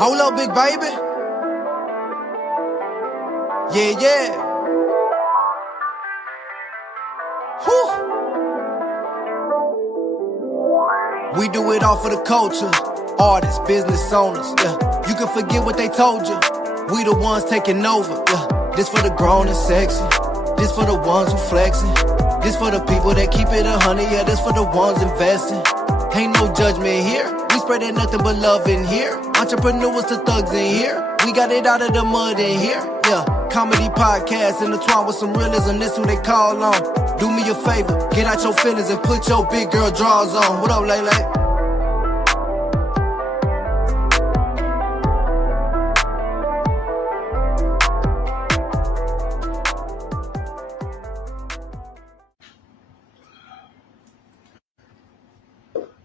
Hold up, big baby. Yeah, yeah. Whew. We do it all for the culture. Artists, business owners, yeah. You can forget what they told you. We the ones taking over, yeah. This for the grown and sexy. This for the ones who flexing. This for the people that keep it 100, yeah. This for the ones investing. Ain't no judgment here. We spreading nothing but love in here. Entrepreneurs to thugs in here. We got it out of the mud in here, yeah. Comedy podcast intertwined with some realism. This who they call on. Do me a favor, get out your feelings and put your big girl drawers on. What up, LaeLae?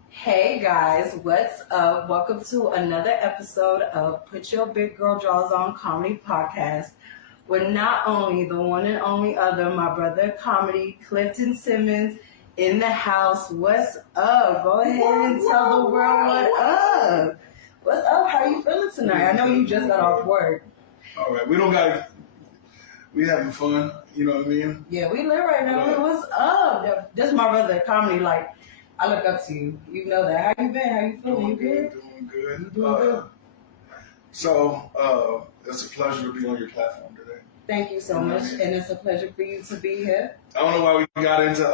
Hey guys, what's up? Welcome to another episode of Put Your Big Girl Drawls On Comedy Podcast with not only the one and only other, my brother comedy, Clifton Simmons, in the house. What's up? Go ahead and tell the world what up. What's up? How you feeling tonight? I know you just got off work. All right, we having fun, you know what I mean? Yeah, we live right now. Yeah. What's up? This is my brother comedy, like, I look up to you. You know that. How you been? How you feeling? You good? Doing good. You doing good? So, it's a pleasure to be on your platform today. Thank you so much, and it's a pleasure for you to be here. I don't know why we got into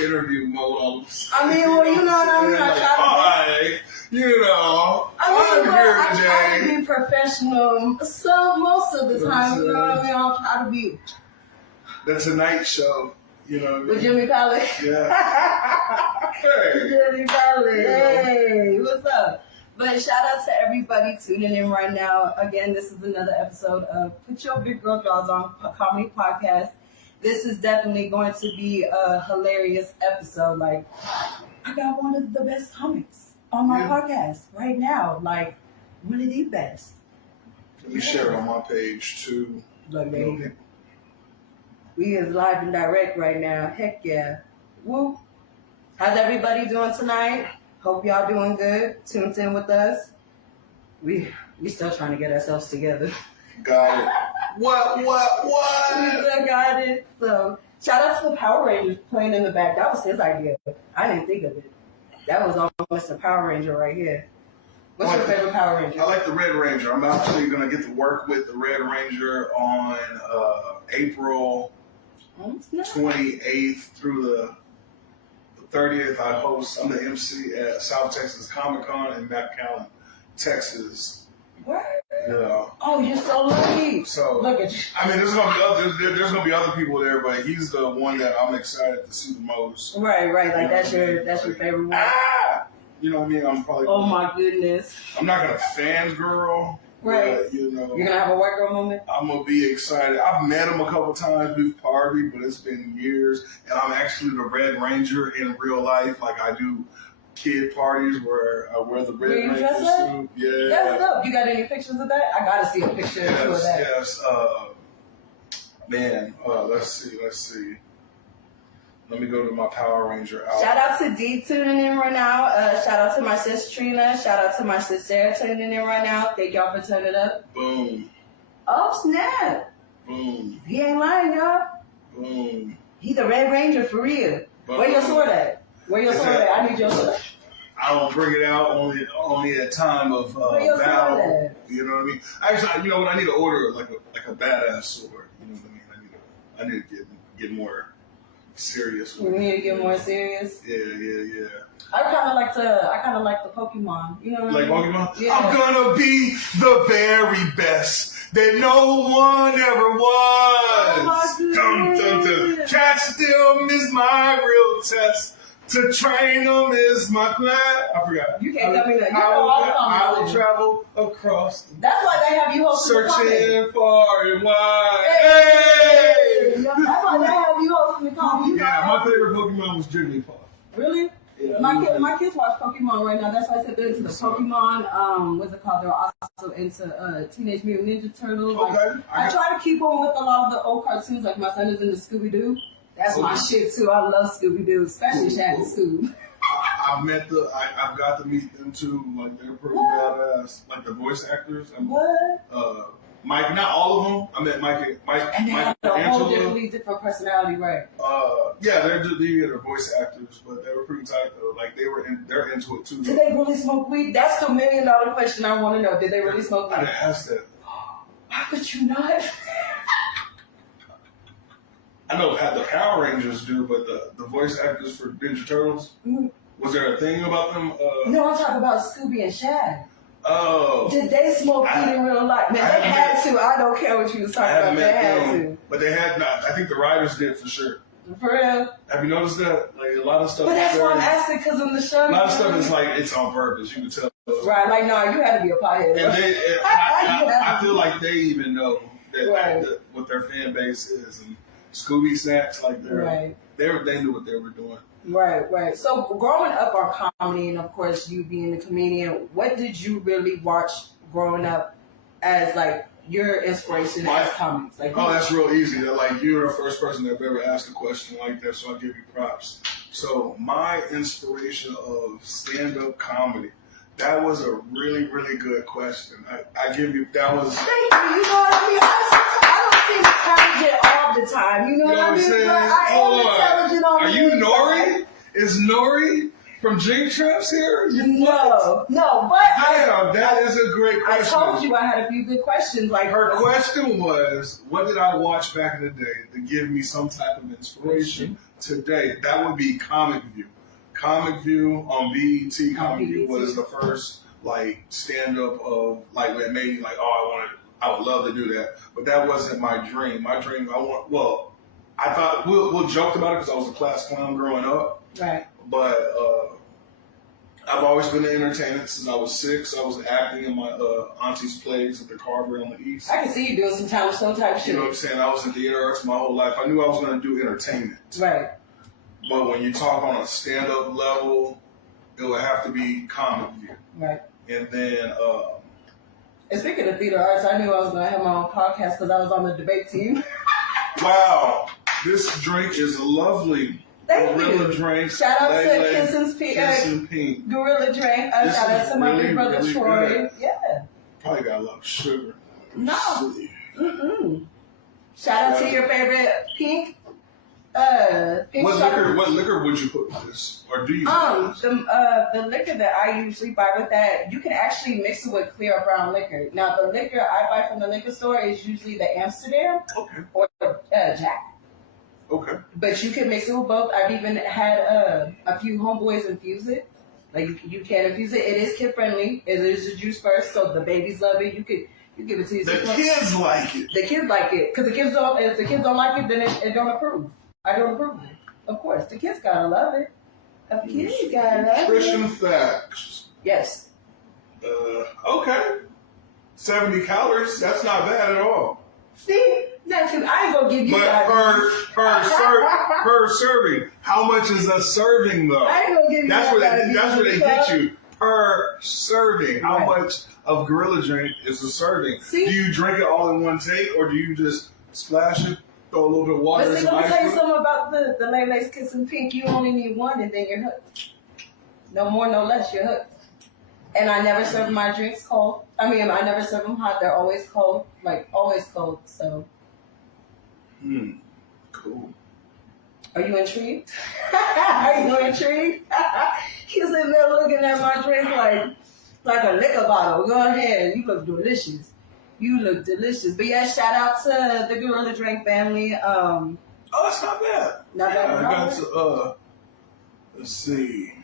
interview mode. I mean, well, you know what I mean? I try to be professional most of the time, you know what I mean? I'll try to be. The Tonight Show. You know what I mean? With Jimmy Fallon? Yeah. Hey. Jimmy Fallon. Hey, what's up? But shout out to everybody tuning in right now. Again, this is another episode of Put Your Big Girl Drawls On Comedy Podcast. This is definitely going to be a hilarious episode. Like, I got one of the best comics on my podcast right now. Like, really the best. Let me share it on my page too. Look, baby. We is live and direct right now. Heck yeah. Woo. How's everybody doing tonight? Hope y'all doing good. Tuned in with us. We still trying to get ourselves together. Got it. What? We still got it. So, shout out to the Power Rangers playing in the back. That was his idea. I didn't think of it. That was almost a Power Ranger right here. What's your favorite Power Ranger? I like the Red Ranger. I'm actually going to get to work with the Red Ranger on April 28th through the 30th. I'm the MC at South Texas Comic Con in McAllen, Texas. What? Yeah. Oh, you're so lucky. So look at you. I mean, there's gonna be other people there, but he's the one that I'm excited to see the most. Right. Like that's your favorite one. You know what I mean? I'm probably. Oh my goodness. I'm not gonna fangirl. Right. But, you know, you're gonna have a white girl moment? I'm gonna be excited. I've met him a couple times. We've partied, but it's been years. And I'm actually the Red Ranger in real life. Like I do kid parties where I wear the Red Ranger suit. Yeah. That's dope. You got any pictures of that? I gotta see a picture of that. Yes. Let's see. Let me go to my Power Ranger album. Shout out to D tuning in right now. Shout out to my sis Trina. Shout out to my sis Sarah tuning in right now. Thank y'all for turning up. Boom. Oh, snap. Boom. He ain't lying, y'all. Boom. He the Red Ranger for real. Boom. Where your sword at? I need your sword. I don't bring it out only at time of battle. You know what I mean? Actually, you know what? I need to order like a badass sword. You know what I mean? I need to get more serious. You need to get more serious? Yeah. I kind of like the Pokemon. You know what I mean? Like Pokemon? Yeah. I'm gonna be the very best that no one ever was. Oh my goodness. Cats still miss my real test. To train them is my plan. I forgot. You can't tell me that. I will travel across. That's why they have you hosting the comedy. Searching far and wide. Hey! That's why they have you hosting the comedy. Yeah, my favorite Pokemon was Jigglypuff. Really? Yeah. My kids watch Pokemon right now. That's why I said they're into the Pokemon. What's it called? They're also into Teenage Mutant Ninja Turtles. Okay. Like, I try to keep on with a lot of the old cartoons. Like my son is into Scooby Doo. That's my shit too. I love Scooby Doo, especially Shaq and Scoob. I've got to meet them too. Like they're pretty badass. Like the voice actors. Mike, not all of them. I met Mike. And they have a whole different personality, right? Yeah, they're voice actors, but they were pretty tight though. Like they're into it too. Did they really smoke weed? That's the $1 million question I want to know. Did they really smoke weed? I didn't ask that. How could you not? I know the Power Rangers do, but the voice actors for Ninja Turtles, was there a thing about them? No, I'm talking about Scooby and Shag. Oh. Did they smoke weed in real life? Man, they had to. I don't care what you was talking about. They had to. But they had not. I think the writers did for sure. For real? Have you noticed that? Like a lot of stuff. But that's why I'm asking, because in the show. A lot of stuff is like it's on purpose. You can tell. Right, like no, you had to be a pothead. And I feel like they even know that what their fan base is, and Scooby Snacks, like they knew what they were doing. Right. So growing up on comedy, and of course you being a comedian, what did you really watch growing up as like your inspiration as comics? Like, that's real easy. Like you're the first person that ever asked a question like that, so I give you props. So my inspiration of stand-up comedy. That was a really, really good question. I give you, that was... Thank you, you know what I mean? I don't seem intelligent all the time, you know what I mean? Saying? But I am intelligent all the time. Are you Nori? Is Nori from J Traps here? No, but that is a great question. I told you I had a few good questions. Like her question was, what did I watch back in the day to give me some type of inspiration today? That would be Comic View. Comic View on BET. Comic View was the first like stand up of like that made me like, I would love to do that, but that wasn't my dream. My dream, I thought we'll joke about it because I was a class clown growing up, right? But I've always been an entertainer since I was 6. I was acting in my auntie's plays at the Carver on the East. I can see you doing some talent show type shit. You know what I'm saying? I was in theater arts my whole life. I knew I was going to do entertainment, right? But when you talk on a stand-up level, it would have to be Comic View. Right. And then... and speaking of theater arts, I knew I was going to have my own podcast because I was on the debate team. Wow. This drink is lovely. Thank Gorilla you. drink. Shout out to Kissin' Pink. Gorilla drink. Shout out to my big brother really Troy. Good. Yeah. Probably got a lot of sugar. No. Shout out to your favorite pink. What liquor would you put with this, or do you? The liquor that I usually buy with that, you can actually mix it with clear brown liquor. Now, the liquor I buy from the liquor store is usually the Amsterdam or Jack. Okay. But you can mix it with both. I've even had a few homeboys infuse it. Like you can infuse it. It is kid friendly. It is a juice first, so the babies love it. You give it to your kids like it. The kids like it because if the kids don't like it, then it don't approve. I don't approve it. Of course, the kids gotta love it. The kids gotta love it. Nutrition facts. Yes. Okay. 70 calories. That's not bad at all. See, that's because I ain't gonna give you. But per serving, how much is a serving though? I ain't gonna give you. That's where they get you. Per serving, how much of Gorilla drink is a serving? See? Do you drink it all in one take, or do you just splash it? Throw a little bit of water. But see, let me tell you something about the LaeLae's Kissin' Pink. You only need one, and then you're hooked. No more, no less. You're hooked. And I never serve my drinks cold. I never serve them hot. They're always cold, like always cold. So. Cool. Are you intrigued? Are you intrigued? He's sitting there looking at my drink like a liquor bottle. Go ahead. You look delicious. But yeah, shout out to the Gorilla Drink family. That's not bad. Not bad at all. I got to, let's see.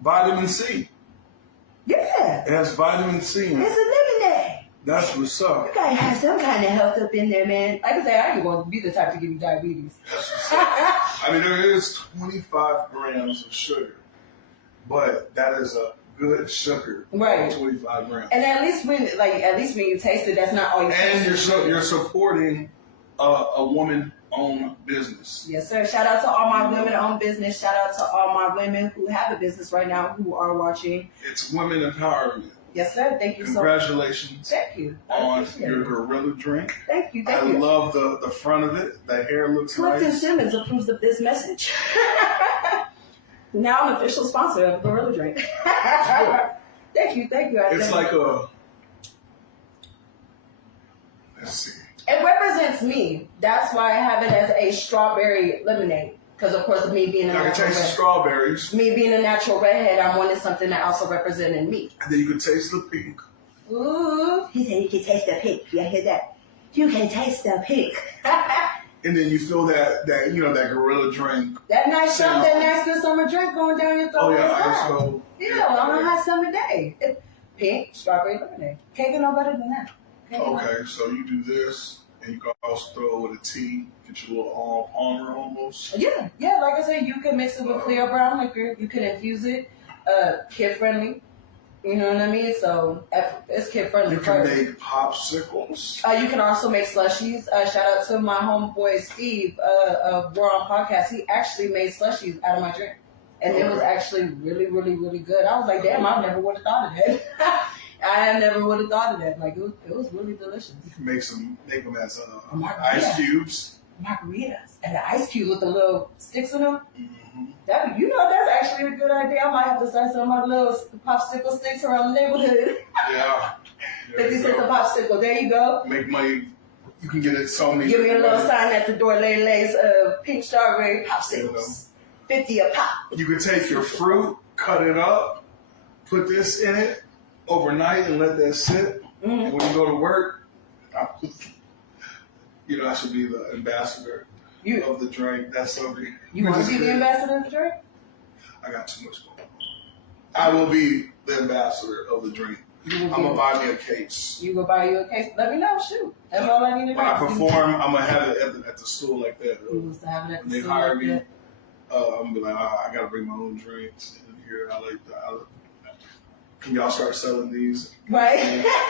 Vitamin C. Yeah. It has vitamin C in it. It's a lemonade. That's what's up. You gotta have some kind of health up in there, man. Like I say, I ain't gonna be the type to give you diabetes. There is 25 grams of sugar, but that is a good sugar. Right. 25 grams. And at least when you taste it, that's not all you taste. And you're supporting a woman-owned business. Yes, sir. Shout out to all my women-owned business. Shout out to all my women who have a business right now who are watching. It's women empowerment. Yes, sir. Thank you so much. Congratulations. Thank you. On your Gorilla drink. Thank you. I love the front of it. The hair looks Clifton nice. Simmons approves of this message. Now I'm an official sponsor of Gorilla Drink. Thank you. It's like a. Let's see. It represents me. That's why I have it as a strawberry lemonade. Because of course, me being a I can natural taste the strawberries. Me being a natural redhead, I wanted something that also represented me. And then you can taste the pink. Ooh, he said you can taste the pink. You hear that? You can taste the pink. And then you feel that Gorilla Drink. That nice good summer drink going down your throat. Oh yeah, ice cold. Yeah, on a hot summer day. Pink strawberry lemonade. Can't get no better than that. Okay, so you do this, and you can also throw it with a tea, get your little Palmer almost. Yeah. Like I said, you can mix it with clear brown liquor. You can infuse it. Kid friendly. You know what I mean? So it's kid friendly. You can make popsicles. You can also make slushies. Shout out to my homeboy Steve of We're On Podcast. He actually made slushies out of my drink, and it was actually really, really, really good. I was like, damn, I never would have thought of that. I never would have thought of that. Like it was really delicious. You can make them as ice cubes. Margaritas and the ice cube with the little sticks in them. Mm-hmm. That's actually a good idea. I might have to start some of my little popsicle sticks around the neighborhood. Yeah. 50 cents a popsicle. There you go. Make money. You can get it so many. Give me a little sign at the door. LaeLae's pink strawberry popsicles. 50 a pop. You can take your fruit, cut it up, put this in it overnight, and let that sit. Mm-hmm. And when you go to work, I should be the ambassador of the drink. That's something. You want to be the ambassador of the drink? I got too much going on. I will be the ambassador of the drink. I'm going to buy me a case. You go buy you a case? Let me know. Shoot. That's all I need to know. When I perform, I'm going to have it at the store like that. You must have it at the when store they hire like me, that. I'm going to be like, I got to bring my own drinks in here. I like that. Can y'all start selling these? Right?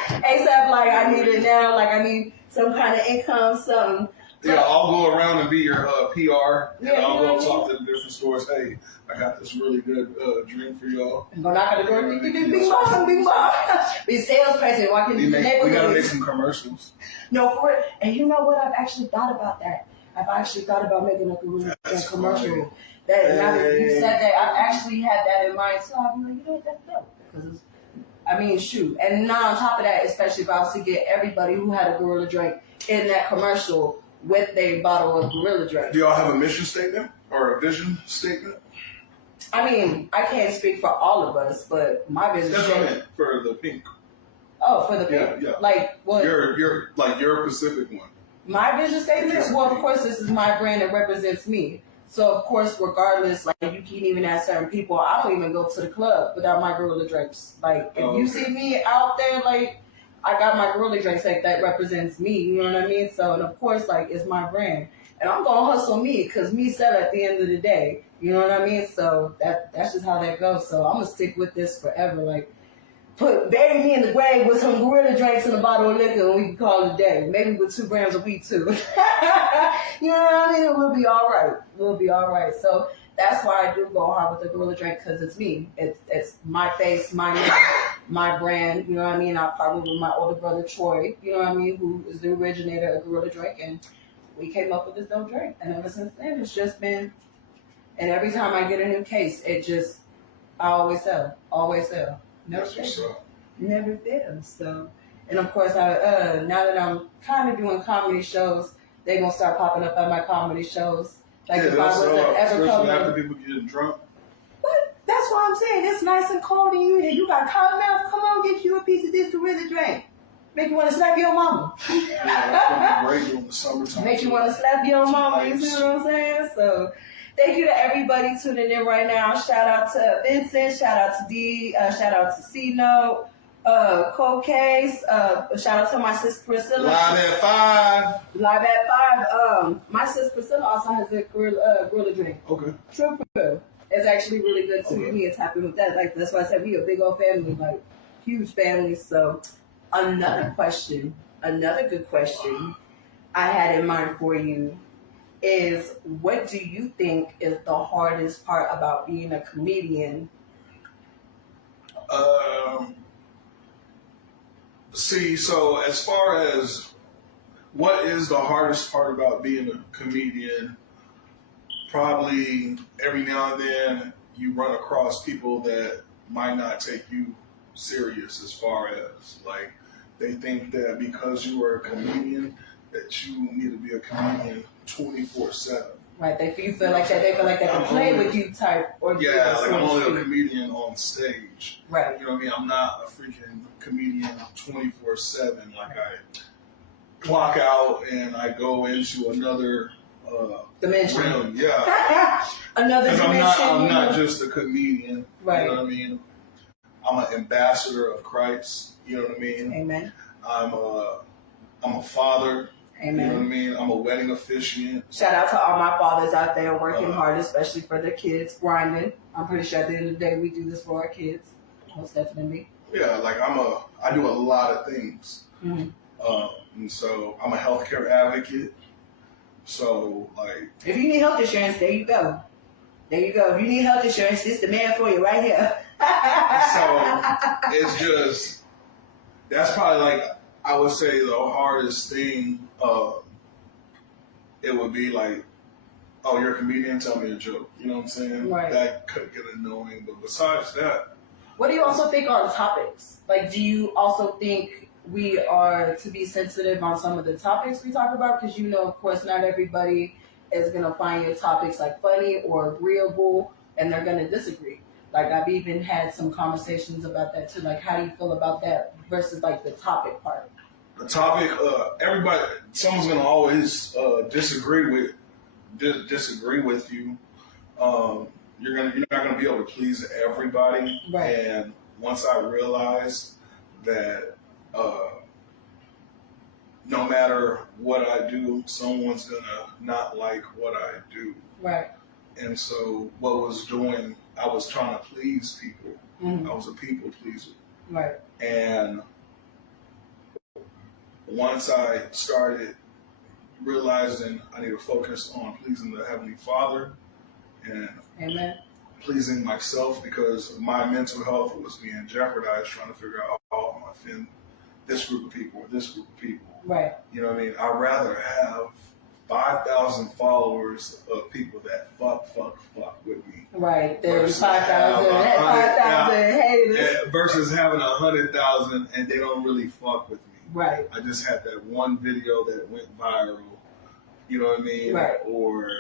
ASAP, like, I need it now. Like, I need some kind of income, something. Yeah, I'll go around and be your PR. And Yeah, I'll go talk to the different stores. Hey, I got this really good drink for y'all. Go knock on the door. Bing bong. Be salesperson walking in the neighborhood. We got to make some commercials. No, for it. And you know what? I've actually thought about that. I've actually thought about making a commercial. Funny. Now that you said that, I've actually had that in mind too. I'll be like, that's dope. Shoot. And now on top of that, especially if I was to get everybody who had a Gorilla Drink in that commercial with a bottle of Gorilla Drink. Do y'all have a mission statement or a vision statement? I can't speak for all of us, but my vision statement. That's what I meant for the pink. Oh, for the pink? Yeah. Like what? Your Pacific one. My vision statement? Well, of course, this is my brand that represents me. So, of course, regardless, like, you can even ask certain people, I don't even go to the club without my Gorilla Drinks. Like, if you see me out there, like, I got my Gorilla Drinks, like, that represents me, you know what I mean? So, and of course, like, it's my brand. And I'm going to hustle me, because me sell at the end of the day, you know what I mean? So, that's just how that goes. So, I'm going to stick with this forever. Like, bury me in the grave with some Gorilla Drinks and a bottle of liquor, and we can call it a day. Maybe with 2 grams of weed, too. You know what I mean? We'll be all right. We'll be all right. So that's why I do go hard with the Gorilla Drink, because it's me. It's my face, my name, my brand. You know what I mean? I partnered with my older brother, Troy, you know what I mean, who is the originator of Gorilla Drink, and we came up with this dope drink. And ever since then, it's just been, and every time I get a new case, I always sell. Never fails. So, and of course, now that I'm kind of doing comedy shows, they're going to start popping up at my comedy shows. Like, if I was to ever come after people getting drunk. But that's what I'm saying. It's nice and cold in you. You got cotton mouth. Come on, get you a piece of this Gorilla Drink. Make you want to slap your mama. Yeah, that's going to be great during the summertime. Make you want to slap your mama. You see what I'm saying? So, thank you to everybody tuning in right now. Shout out to Vincent. Shout out to D. Shout out to C-Note. Cold Case. Shout out to my sister Priscilla. Live at 5. My sister Priscilla also has a Gorilla Drink. Okay. Triple. It's actually really good too. Okay. Me and tapping with that. Like, that's why I said we a big old family, like huge family. So another good question I had in mind for you is, what do you think is the hardest part about being a comedian? So as far as what is the hardest part about being a comedian, probably every now and then you run across people that might not take you serious as far as like they think that because you are a comedian that you need to be a comedian 24/7. Right, they feel like that. They feel like they can play with you type. Or yeah, like I'm only a comedian on stage. Right. You know what I mean? I'm not a freaking comedian 24/7. Like I clock out and I go into another dimension. Realm. Yeah. Another dimension. I'm not just a comedian. Right. You know what I mean? I'm an ambassador of Christ. You know what I mean? Amen. I'm a father. Amen. You know what I mean? I'm a wedding officiant. Shout out to all my fathers out there working hard, especially for their kids, grinding. I'm pretty sure at the end of the day we do this for our kids. Most definitely. Yeah, like I do a lot of things. Mm-hmm. And so I'm a healthcare advocate. So like, if you need health insurance, there you go. There you go. If you need health insurance, this the man for you right here. So it's just, that's probably like, I would say the hardest thing, it would be like, oh, you're a comedian, tell me a joke. You know what I'm saying? Right. That could get annoying. But besides that. What do you also think on topics? Like, do you also think we are to be sensitive on some of the topics we talk about? Because, you know, of course, not everybody is going to find your topics like funny or agreeable, and they're going to disagree. Like, I've even had some conversations about that too. Like, how do you feel about that versus like the topic part? The topic, everybody, someone's going to always disagree with you. You're not going to be able to please everybody. Right. And once I realized that no matter what I do, someone's going to not like what I do. Right. And so what was doing, I was trying to please people. Mm-hmm. I was a people pleaser. Right. And once I started realizing I need to focus on pleasing the Heavenly Father and Amen. pleasing myself, because my mental health was being jeopardized trying to figure out how I'm going to offend this group of people or this group of people. Right. You know what I mean? I'd rather have 5,000 followers of people that fuck with me. Right. There's 5,000 haters. Versus having 100,000 and they don't really fuck with me. Right. I just had that one video that went viral. You know what I mean? Right. Or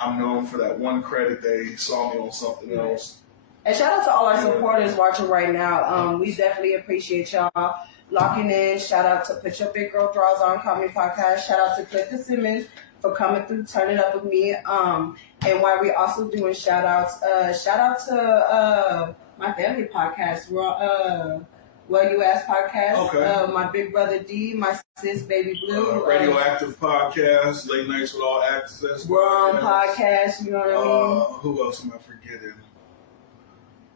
I'm known for that one credit they saw me on something else. And shout out to all our supporters watching right now. We definitely appreciate y'all locking in. Shout out to Put Your Big Girl Drawls On Comedy Podcast. Shout out to Clifton Simmons for coming through, turning up with me. And while we also doing shout outs, shout out to my family podcast. We're on Well You Ask Podcast. Okay. My big brother D, my sis Baby Blue. Radioactive Podcast, Late Nights with All Access. We're on podcast, you know what I mean? Who else am I forgetting?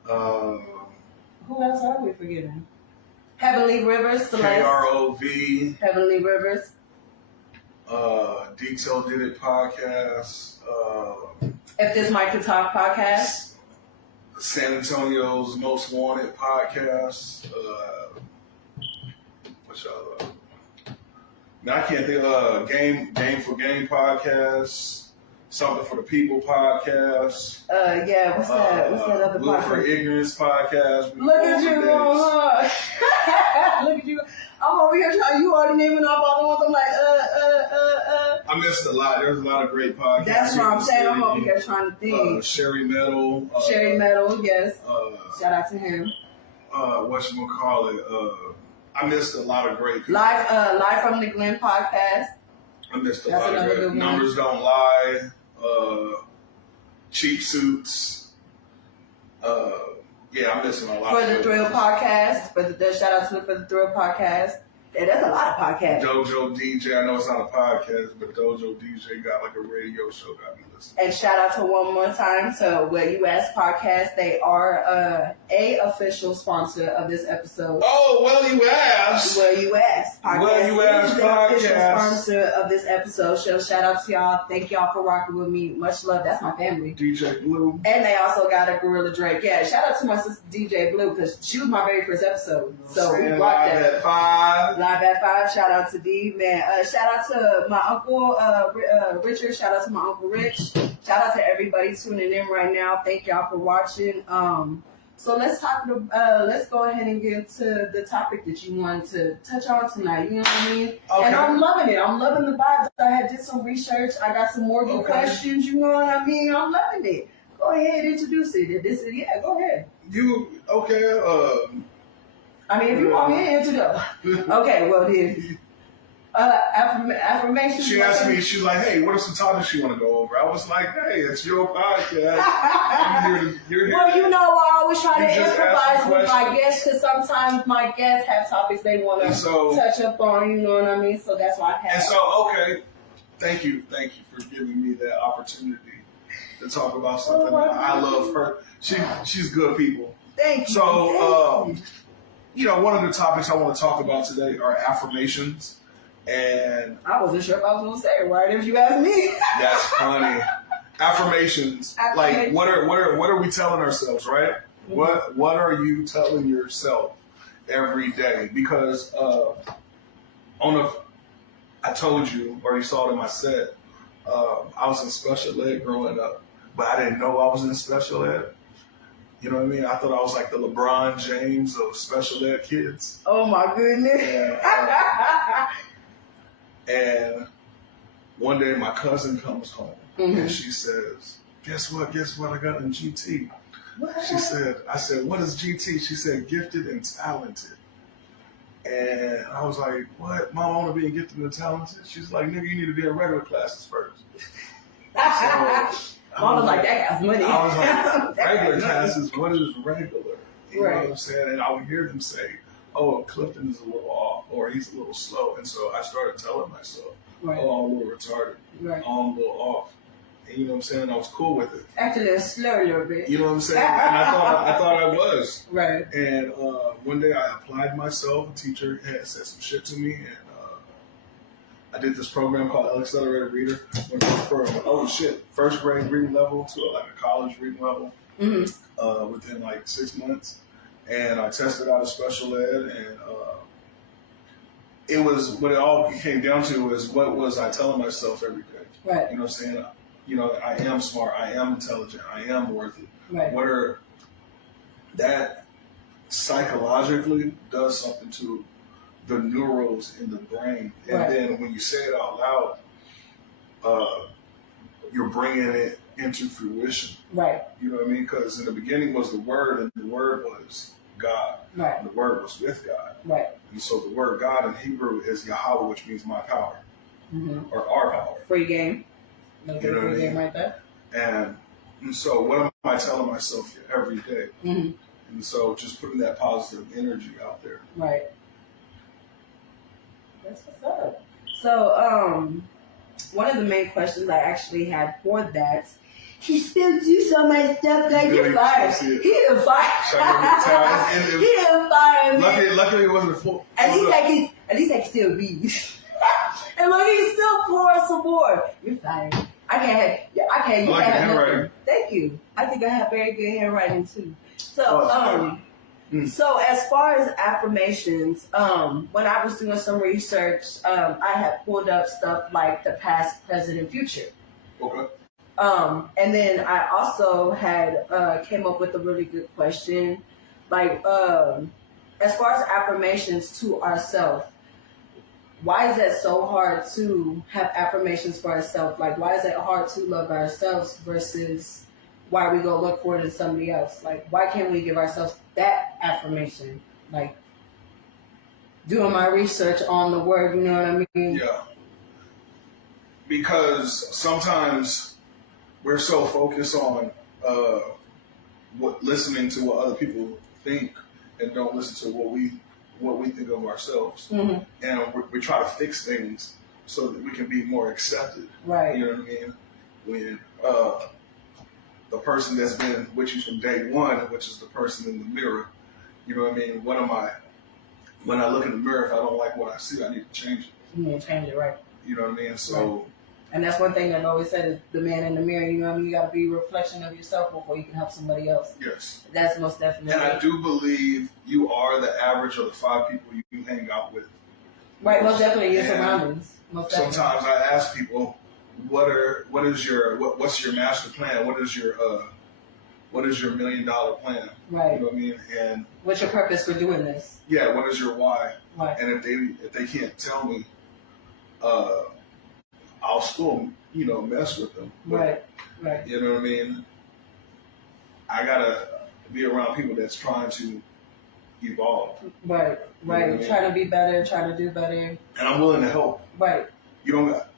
Who else are we forgetting? Heavenly Rivers, Celeste. KROV. Heavenly Rivers. Detail Did It Podcast. If This Mike Could Talk Podcast. San Antonio's Most Wanted Podcast. What's y'all? Now I can't think of Game for Game Podcast. Something for the People Podcast. Yeah, what's that? What's that other Look podcast? for Ignorance Podcast. Look at you, Look at you. I'm over here trying. You already naming off all the ones. I'm like, I missed a lot. There's a lot of great podcasts. That's what I'm saying. I'm over here trying to think. Sherry Metal. Sherry Metal, yes. Shout out to him. Whatchamacallit? I missed a lot of great people. Live from the Glen podcast. I missed a That's lot of another great. good one. Numbers Don't Lie. Cheap Suits. Yeah, I'm missing a lot. For the Thrill podcast. Shout out to For the Thrill podcast. Yeah, that's a lot of podcasts. Dojo DJ. I know it's not a podcast, but Dojo DJ got like a radio show got me listening. And shout out to one more time to Well You Ask Podcast. They are a official sponsor of this episode. Oh, Well You Ask. Well You Ask Podcast. Well You Ask is the Podcast. official sponsor of this episode. So shout out to y'all. Thank y'all for rocking with me. Much love. That's my family. DJ Blue. And they also got a Gorilla Drake. Yeah, shout out to my sister DJ Blue because she was my very first episode. So we rocked that. At 5. Live at 5. Shout out to D, man. Shout out to my uncle Richard. Shout out to my uncle Rich. Shout out to everybody tuning in right now. Thank y'all for watching. So let's go ahead and get to the topic that you wanted to touch on tonight. You know what I mean? Okay. And I'm loving it. I'm loving the vibes. I did some research. I got some more good questions. You know what I mean? I'm loving it. Go ahead, introduce it. Go ahead. I mean, if you want me to introduce. Okay, well then. Affirmations. She asked me, she's like, hey, what are some topics you want to go over? I was like, hey, it's your podcast. You're here. Well, you know, I always try to improvise with my guests because sometimes my guests have topics they want to touch up on, you know what I mean? So that's why I have. And so, okay, thank you for giving me that opportunity to talk about something. I love her. She's good people. Thank you. So, you know, one of the topics I want to talk about today are affirmations. And I wasn't sure if I was going to say it right if you asked me. That's funny. Affirmations. Like, what are we telling ourselves, right? Mm-hmm. What are you telling yourself every day? Because I told you, or you saw it in my set, I was in special ed growing up, but I didn't know I was in special ed. You know what I mean? I thought I was like the LeBron James of special ed kids. Oh my goodness. And one day my cousin comes home and she says, guess what I got in GT? What? I said, what is GT? She said, gifted and talented. And I was like, what? Mom, I want to be gifted and talented? She's like, nigga, you need to be in regular classes first. Mom was like, that has money. I was like, regular classes, what is regular? You know what I'm saying? And I would hear them say, oh, Clifton is a little off, or he's a little slow. And so I started telling myself, oh, I'm a little retarded. Right. Oh, I'm a little off. And you know what I'm saying? I was cool with it. Actually, a slur a little bit. You know what I'm saying? And I thought I was. Right. And one day I applied myself. A teacher had said some shit to me, and I did this program called Accelerated Reader. Went from first grade reading level to like a college reading level within like 6 months. And I tested out of special ed, and it was what it all came down to was what was I telling myself every day. Right. You know what I'm saying? You know, I am smart, I am intelligent, I am worthy. Right. Where that psychologically does something to the neurals in the brain, and then when you say it out loud, you're bringing it into fruition. Right. You know what I mean? Because in the beginning was the Word, and the Word was God. Right. And the Word was with God. Right. And so the word God in Hebrew is Yahweh, which means my power, or our power. Free game. No good free game right there. And so what am I telling myself every day? And so just putting that positive energy out there. Right. That's what's up. So, one of the main questions I actually had for that, he still do so much stuff like you're fired. He didn't fire. He didn't fire me. Luckily it wasn't full. At least I can still read. And look, he's still pouring some more. You're fired. I can't. I like your handwriting. Thank you. I think I have very good handwriting too. So, so as far as affirmations, when I was doing some research, I had pulled up stuff like the past, present, and future. Okay. And then I also had came up with a really good question, like as far as affirmations to ourselves. Why is that so hard to have affirmations for ourselves? Like, why is it hard to love ourselves versus why we go look for it in somebody else? Like, why can't we give ourselves that affirmation? Like, doing my research on the word, you know what I mean? Yeah. Because sometimes we're so focused on listening to what other people think and don't listen to what we think of ourselves. And we try to fix things so that we can be more accepted. Right. You know what I mean? When the person that's been with you from day one, which is the person in the mirror, you know what I mean? When I look in the mirror, if I don't like what I see, I need to change it. You need to change it, right. You know what I mean? So. Right. And that's one thing that I always said is the man in the mirror, you know what I mean? You got to be a reflection of yourself before you can help somebody else. Yes. That's most definitely. And I do believe you are the average of the 5 people you hang out with. Right, most definitely your surroundings. Sometimes I ask people, what's your master plan? What is your $1 million plan? Right. You know what I mean? And what's your purpose for doing this? Yeah, what is your why? Right. And if they can't tell me, I'll still mess with them. But, right. You know what I mean? I gotta be around people that's trying to evolve. Right. You know what I mean? Trying to be better, trying to do better. And I'm willing to help. Right. You don't got.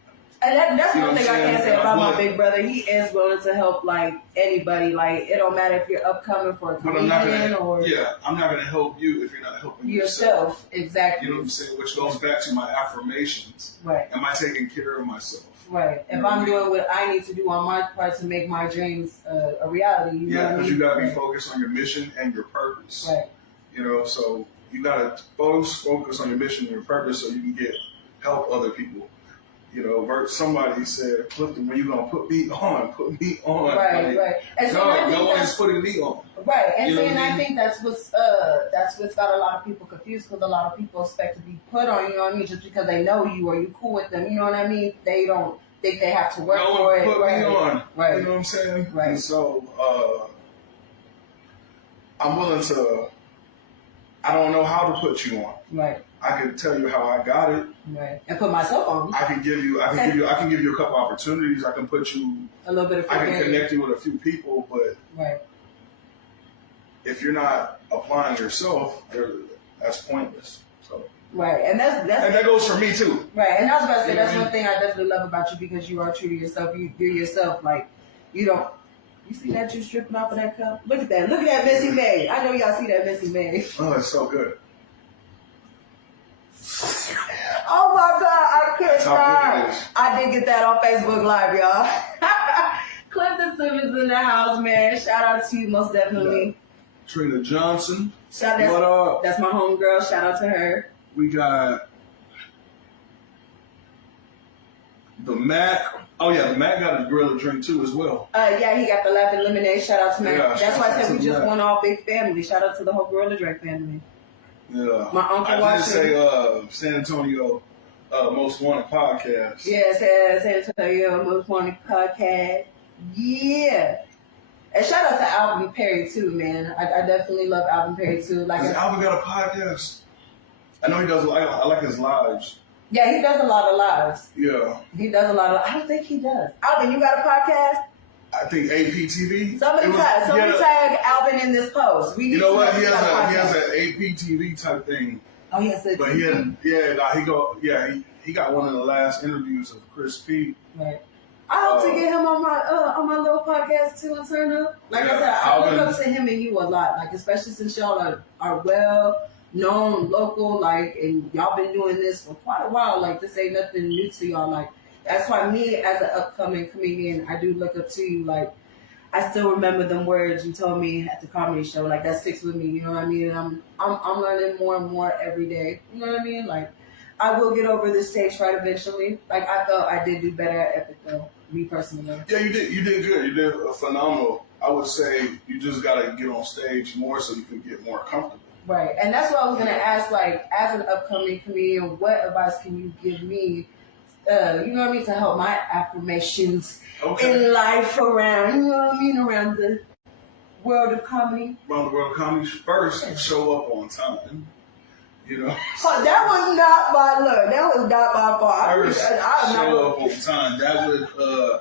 And that's one thing I can say about my big brother. He is willing to help like anybody. Like it don't matter if you're upcoming for a comedian I'm not gonna help you if you're not helping yourself. Exactly. You know what I'm saying? Which goes back to my affirmations. Right. Am I taking care of myself? Right. If I'm doing what I need to do on my part to make my dreams a reality. You know what I mean? Because you gotta be focused on your mission and your purpose. Right. So you gotta focus on your mission and your purpose so you can help other people. Somebody said, Clifton, when you gonna put me on? Put me on. Right, right. And so no one's putting me on. Right, and I think that's what's got a lot of people confused because a lot of people expect to be put on. You know what I mean? Just because they know you or you cool with them. You know what I mean? They don't think they have to work for it. Put me on. Right. You know what I'm saying? Right. And so I'm willing to. I don't know how to put you on. Right. I can tell you how I got it. Right. And put myself on. I can give you a couple opportunities. I can put you a little bit of. I can connect you with a few people, but right. If you're not applying yourself, that's pointless. So. Right, and that goes for me too. Right, and I was about to say that's one thing I definitely love about you because you are true to yourself. You're yourself. Like you don't. You see that you stripping off of that cup? Look at that. Look at that Missy May. I know y'all see that Missy May. Oh, it's so good. Oh my God, I can't cry. I did get that on Facebook Live, y'all. Clifton Simmons in the house, man. Shout out to you, most definitely. Yeah. Trina Johnson. What up? That's my homegirl. Shout out to her. We got the Mac. Oh yeah, the Mac got a gorilla drink too as well. Yeah, he got the Laughing Lemonade. Shout out to Mac. Yeah, that's why I said we just won all big family. Shout out to the whole Gorilla Drink family. Yeah. My uncle watching. I did say San Antonio Most Wanted podcast. Yes, San Antonio Most Wanted podcast. Yeah. And shout out to Alvin Perry too, man. I definitely love Alvin Perry too. Like Alvin got a podcast. I know he does. I like his lives. Yeah, he does a lot of lives. Yeah. He does a lot of. I don't think he does. Alvin, you got a podcast? I think APTV. Somebody tag Alvin in this post. We need know what? He has an APTV type thing. Oh, he has a But he got one of the last interviews of Chris P. Right. I hope to get him on my little podcast too and turn up. Like I said, I look up to him and you a lot. Like especially since y'all are well known, local, like, and y'all been doing this for quite a while. Like this ain't nothing new to y'all. Like that's why me as an upcoming comedian, I do look up to you. Like I still remember them words you told me at the comedy show. Like that sticks with me. You know what I mean? And I'm learning more and more every day. You know what I mean? Like I will get over this stage fright eventually. Like I felt I did do better at Epic though. Me personally. Yeah, you did. You did good. You did phenomenal. I would say you just gotta get on stage more so you can get more comfortable. Right, and that's what I was gonna ask. Like, as an upcoming comedian, what advice can you give me? You know what I mean, to help my affirmations in life around. You know what I mean, around the world of comedy. Around the world of comedy, first show up on time. You know. That was not my look. That was not my fault. First, show up on time. That would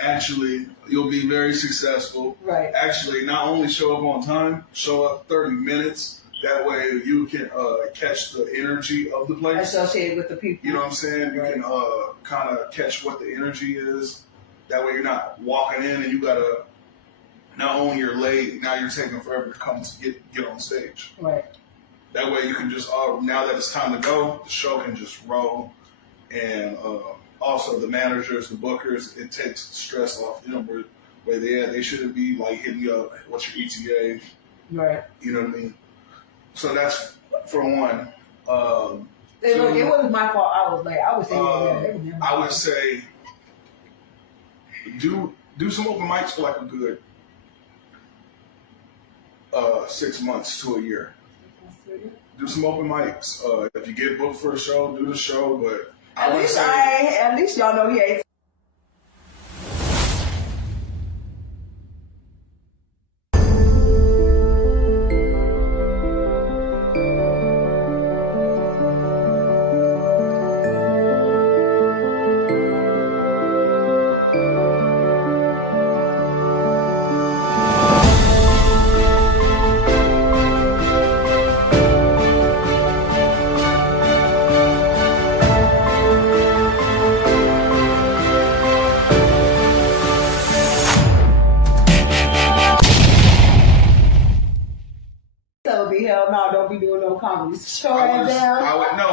actually, you'll be very successful. Right. Actually, not only show up on time, show up 30 minutes. That way you can catch the energy of the place. Associated with the people. You know what I'm saying? You can kind of catch what the energy is. That way you're not walking in and you got to, not only you're late, now you're taking forever to come to get on stage. Right. That way you can just, now that it's time to go, the show can just roll. And also the managers, the bookers, it takes stress off them where they shouldn't be like hitting you up, what's your ETA? Right. You know what I mean? So that's for one. Hey, look, it wasn't my fault. I was late. I was saying I would say do some open mics for like a good 6 months to a year. do some open mics. If you get booked for a show, do the show. But at least y'all know he ain't.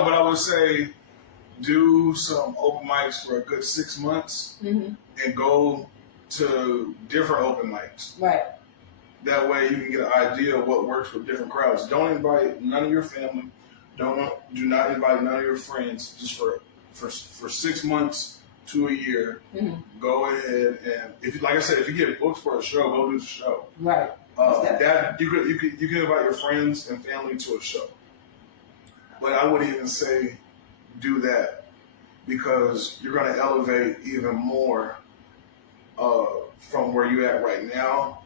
I would say do some open mics for a good 6 months and go to different open mics. Right. That way you can get an idea of what works with different crowds. Don't invite none of your family. Do not invite none of your friends. Just for 6 months to a year. Go ahead and if you get booked for a show, go do the show. Right. That you can invite your friends and family to a show. But I wouldn't even say do that because you're going to elevate even more from where you're at right now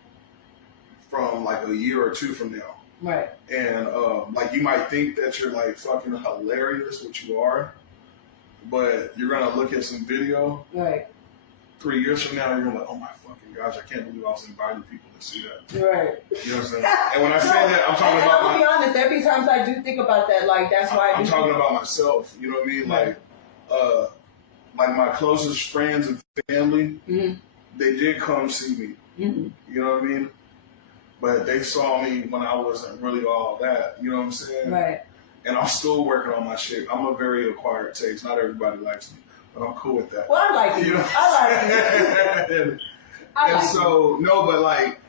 from like a year or two from now. Right. And like you might think that you're like fucking hilarious, which you are, but you're going to look at some video. Right. 3 years from now, you're going to be like, oh my fucking gosh, I can't believe I was inviting people to see that. Right. You know what I'm saying? And when I say that, I'm talking about I'll be honest, there be times I do think about that. Like, that's why I'm talking about myself. You know what I mean? Right. Like my closest friends and family, they did come see me. You know what I mean? But they saw me when I wasn't really all that. You know what I'm saying? Right. And I'm still working on my shit. I'm a very acquired taste. Not everybody likes me. But I'm cool with that. Well, I like you. I like you. But like,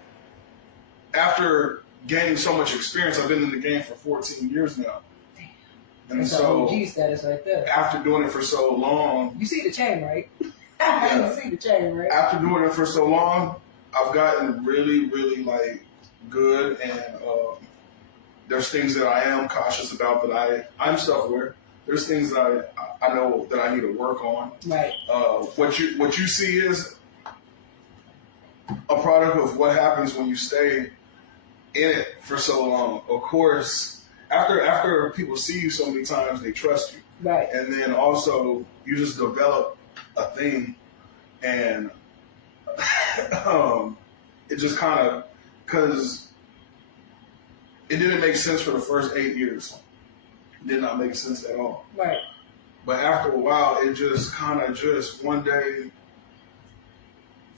after gaining so much experience, I've been in the game for 14 years now. And that's so OG status right there. After doing it for so long. You see the chain, right? You see the chain, right? After doing it for so long, I've gotten really, really like good. And there's things that I am cautious about, but I'm self-aware. There's things that I know that I need to work on. Right. What you see is a product of what happens when you stay in it for so long. Of course, after people see you so many times, they trust you. Right. And then also you just develop a thing, and it just kind of because it didn't make sense for the first 8 years. Did not make sense at all. Right. But after a while, it just kind of just one day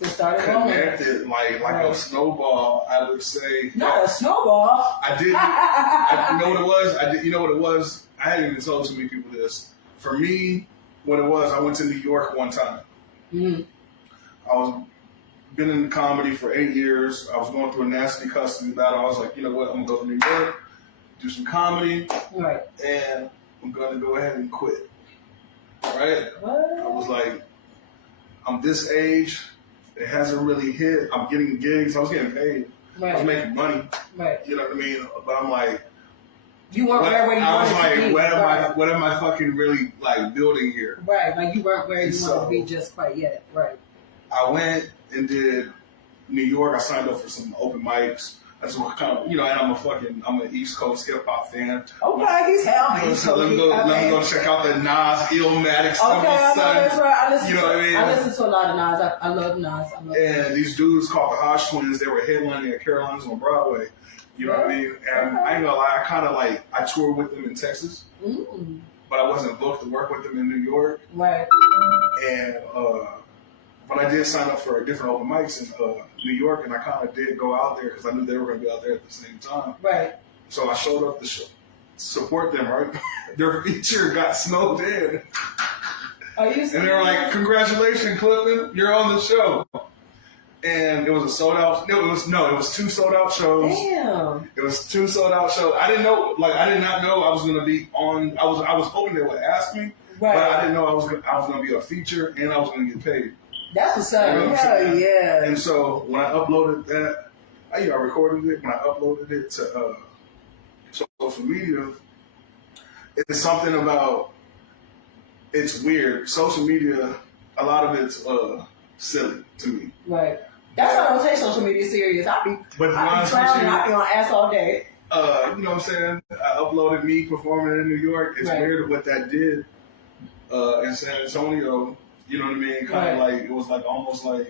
connected like right. A snowball. I would say. Not a snowball. I didn't. You know what it was? You know what it was? I hadn't even told too many people this. For me, what it was, I went to New York one time. I was been in comedy for 8 years. I was going through a nasty custody battle. I was like, you know what? I'm gonna go to New York. Do some comedy, right? And I'm gonna go ahead and quit. Right? What? I was like, I'm this age. It hasn't really hit. I'm getting gigs. I was getting paid. Right. I was making money. Right. You know what I mean? But I'm like, you weren't where you wanted to be. What am I fucking really like building here? Right. Like you weren't where you wanted to be just quite yet. Right. I went and did New York. I signed up for some open mics. That's what kind of, and I'm an East Coast hip hop fan. Okay, he's hell. So let me go check out the Nas, Illmatic, okay, I know that's right. You know what I mean? I listen to a lot of Nas. I love Nas. And these dudes called the Hodge Twins, they were headlining at Carolinas on Broadway. You know what I mean? And I ain't gonna lie, I toured with them in Texas, but I wasn't booked to work with them in New York. Right. And but I did sign up for different open mics in New York, and I kind of did go out there because I knew they were going to be out there at the same time. Right. So I showed up to support them, right? Their feature got snowed in. Are you serious? And they were like, congratulations, Clifton, you're on the show. And it was a sold out. It was 2 sold out shows. Damn. It was 2 sold out shows. I did not know I was going to be on. I was hoping they would ask me, but I didn't know I was going to be a feature and I was going to get paid. That's what's up. Hell yeah. And so when I uploaded that, I recorded it. When I uploaded it to social media, it's something about, it's weird. Social media, a lot of it's silly to me. Right. That's why I don't take social media serious. I be clowning, I be on ass all day. You know what I'm saying? I uploaded me performing in New York. It's weird what that did in San Antonio. You know what I mean? Kind of like, it was like almost like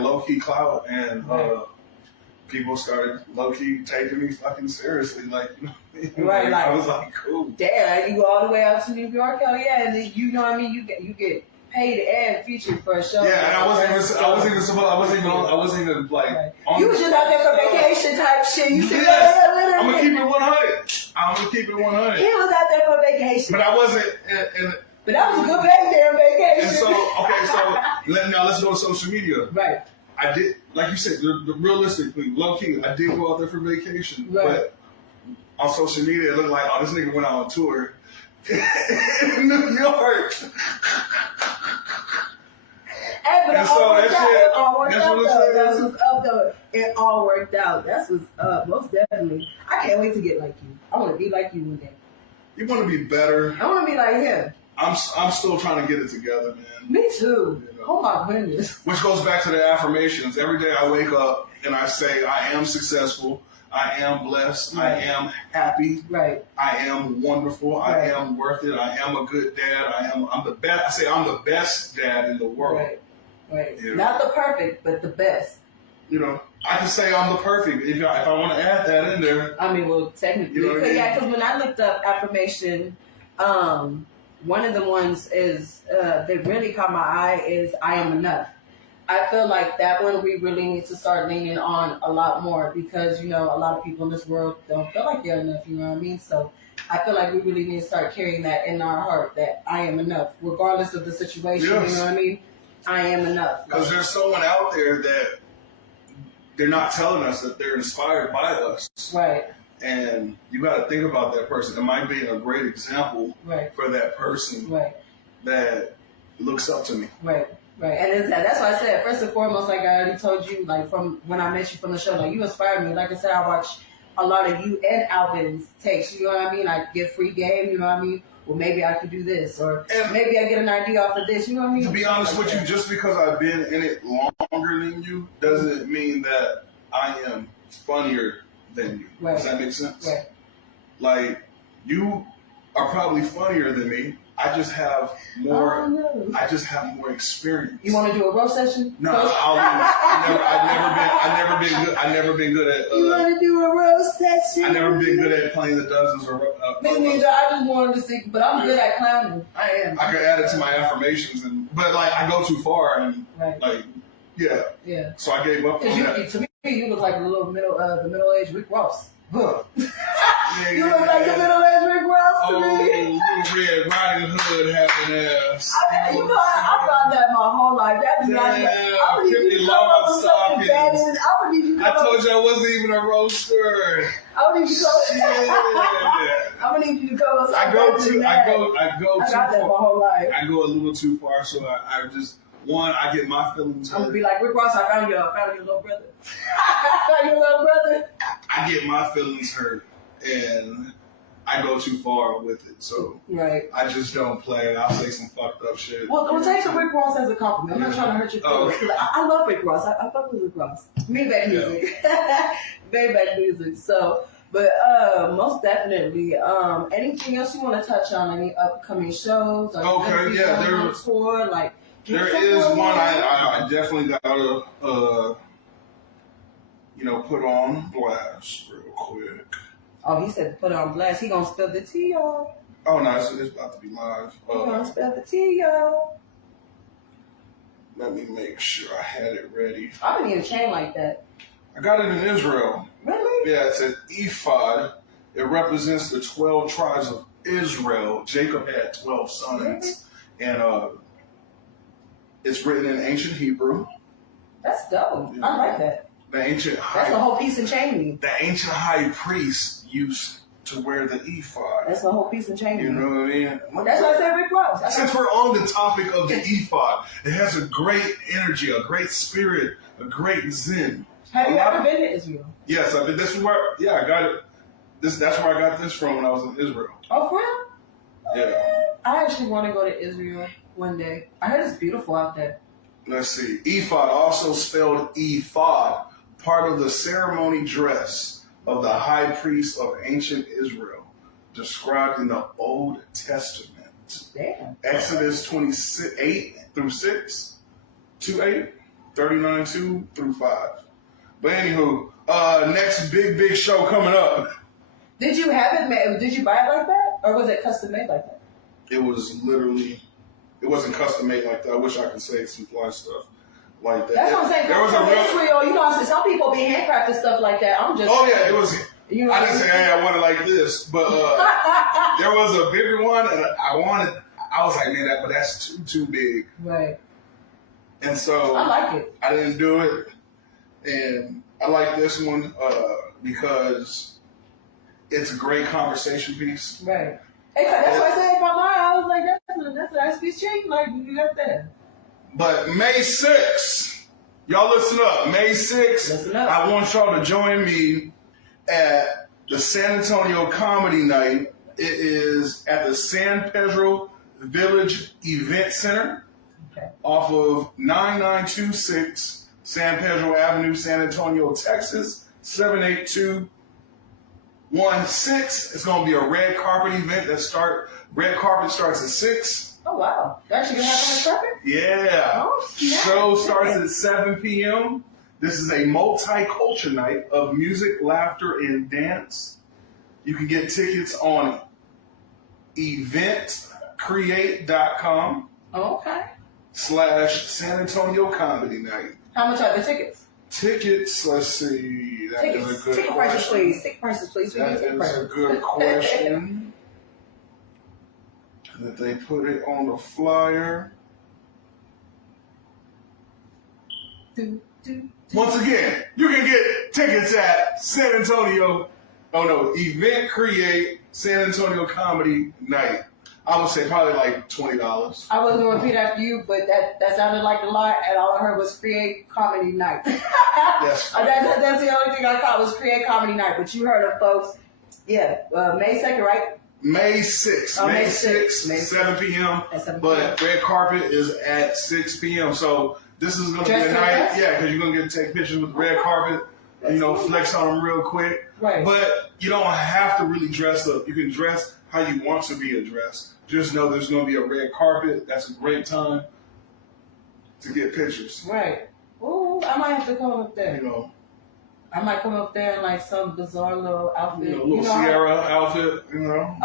low key clout, and people started low key taking me fucking seriously. Like, you know what I mean? Right, like, I was like, cool. Damn, you go all the way out to New York? Hell yeah. And then, you know what I mean? You get paid and featured for a show. Yeah, and I wasn't even like. Right. You was just out there for vacation type shit. You said, I'm gonna keep it 100. I'm gonna keep it 100. He was out there for vacation. But I wasn't. But that was a good damn vacation. And so now let's go to social media. Right. I did, like you said, the realistically, low key, I did go out there for vacation. Right. But on social media, it looked like, oh, this nigga went out on tour in New York. Hey, but it all worked out. It all worked out. That's what's up. Most definitely. I can't wait to get like you. I want to be like you one day. You want to be better. I want to be like him. I'm still trying to get it together, man. Me too. You know? Oh my goodness. Which goes back to the affirmations. Every day I wake up and I say, I am successful. I am blessed. Right. I am happy. Right. I am wonderful. Right. I am worth it. I am a good dad. I'm the best. I say I'm the best dad in the world. Right. Right. You know? Not the perfect, but the best. You know, I can say I'm the perfect if I want to add that in there. I mean, well, technically, you know what I mean? Yeah, because when I looked up affirmation, one of the ones is that really caught my eye is I am enough. I feel like that one we really need to start leaning on a lot more because, you know, a lot of people in this world don't feel like they're enough, you know what I mean? So I feel like we really need to start carrying that in our heart that I am enough, regardless of the situation, yes. You know what I mean? I am enough. Because there's someone out there that they're not telling us that they're inspired by us. Right. And you got to think about that person. Am I being a great example for that person that looks up to me? Right, right. And that's why I said, first and foremost, like I already told you, like from when I met you from the show, like you inspired me. Like I said, I watch a lot of you and Alvin's takes, you know what I mean? I get free game, you know what I mean? Well, maybe I could do this, or maybe I get an idea off of this, you know what I mean? To be honest with you, just because I've been in it longer than you doesn't mean that I am funnier than you. Right. Does that make sense? Right. Like, you are probably funnier than me. I just have more. I just have more experience. You want to do a roast session? No, I've never been good at. You want to do a roast session? I've never been good at playing the dozens or. Me neither. I just wanted to see, but I'm good at clowning. I am. I could add it to my affirmations, but like I go too far, and like, yeah. So I gave up on that. To me, you look like the middle-aged Rick Ross. Huh. You look like the middle-aged Rick Ross to me. You Red Riding Hood having ass. I thought that my whole life. That's not. I would need you to come up with something better. I would need you to come I told you I wasn't even a roaster. I would need you to I would need you to come up with something better. I go too got that my whole life. I go a little too far, so I just. One, I get my feelings hurt. I'm going to be like, Rick Ross, I found your little brother. I found your little brother. I get my feelings hurt, and I go too far with it. So I just don't play. I'll say some fucked up shit. Well, take the Rick Ross as a compliment. I'm not trying to hurt your feelings. I love Rick Ross. I fuck with Rick Ross. Maybach music. Maybach music. So, but most definitely, anything else you want to touch on? Any upcoming shows? Okay, yeah. There tour, like... There is one I definitely gotta put on blast real quick. Oh, he said put on blast. He gonna spill the tea, y'all. Oh no, it's about to be live. He gonna spill the tea, y'all. Let me make sure I had it ready. I didn't need a chain like that. I got it in Israel. Really? Yeah, it's an ephod. It represents the 12 tribes of Israel. Jacob had 12 sons, and it's written in ancient Hebrew. That's dope. I like that. That's the whole piece and chain. The ancient high priest used to wear the ephod. That's the whole piece and chain. You know what I mean? That's why I said Rick Ross. Since we're on the topic of the ephod, it has a great energy, a great spirit, a great zen. Have you ever been to Israel? Yes, I've been. That's where, I got it. That's where I got this from when I was in Israel. Oh, for real? Yeah. I actually want to go to Israel one day. I heard it's beautiful out there. Let's see. Ephod, also spelled ephod, part of the ceremony dress of the high priest of ancient Israel, described in the Old Testament. Damn. Exodus 28 through 6, 2:8, 39 2 through 5. But anywho, next big show coming up. Did you have it made? Did you buy it like that? Or was it custom made like that? It was literally, it wasn't custom made like that. I wish I could say some fly stuff like that. That's what I'm saying. There was a real, Israel, you know, some people be handcrafted stuff like that. I'm just. Oh yeah, it was. You know, I didn't say, hey, I want it like this, but there was a bigger one, and I was like, man, but that's too big. Right. And so I like it. I didn't do it, and I like this one because it's a great conversation piece. Right. Hey, that's what I said in my mind. I was like, that's a nice piece of change. Like, you got that. But May 6th, y'all listen up. May 6th, Listen up. I want y'all to join me at the San Antonio Comedy Night. It is at the San Pedro Village Event Center off of 9926 San Pedro Avenue, San Antonio, Texas, 78216. It's going to be a red carpet event red carpet starts at 6. Oh, wow. They're actually going to have a red carpet? Yeah. Oh, snap. Show starts at 7 p.m. This is a multicultural night of music, laughter, and dance. You can get tickets on eventcreate.com Okay. /San Antonio Comedy Night. How much are the tickets? Tickets, let's see. That is a good ticket question. prices, please. Ticket prices, please. That is a good question. That they put it on the flyer. Once again, you can get tickets at San Antonio. Oh no, Event Create San Antonio Comedy Night. I would say probably like $20. I wasn't going to repeat after you, but that sounded like a lot, and all I heard was Create Comedy Night. Yes. That's the only thing I thought was Create Comedy Night, but you heard it, folks. Yeah, May 2nd, right? May 6th. Oh, May 6th, May 7 p.m. At 7 But red carpet is at 6 p.m. So this is going to be a night, yeah, because you're going to get to take pictures with the red carpet, flex on them real quick. Right. But you don't have to really dress up. You can dress how you want to be addressed. Just know there's going to be a red carpet. That's a great time to get pictures. Right. Ooh, I might have to come up there. I might come up there in like some bizarre little outfit. Little Sierra outfit, I don't know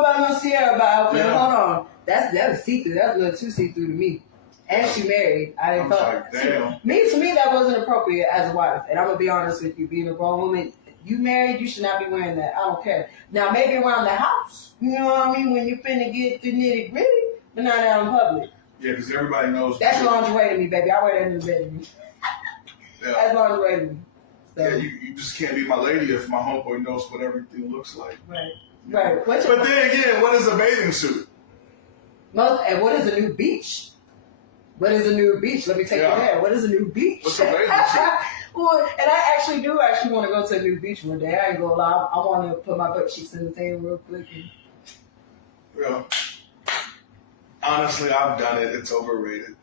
about no Sierra outfit. Yeah. Hold on. That's see-through. That's a little too see-through to me. And she married. I didn't thought. Damn. To me, that wasn't appropriate as a wife. And I'm going to be honest with you. Being a grown woman, you married, you should not be wearing that. I don't care. Now, maybe around the house. You know what I mean? When you finna get the nitty-gritty. But not out in public. Yeah, because everybody knows. That's lingerie to me, baby. I wear that in the bedroom. Yeah. That's lingerie to me. So. Yeah, you just can't be my lady if my homeboy knows what everything looks like. Right. Right. But then again, what is a bathing suit? And what is a new beach? What is a new beach? Let me take you there. What is a new beach? What's a bathing suit? Well, and I actually want to go to a new beach one day. I ain't gonna lie. I want to put my butt cheeks in the thing real quick. Well, honestly, I've done it. It's overrated.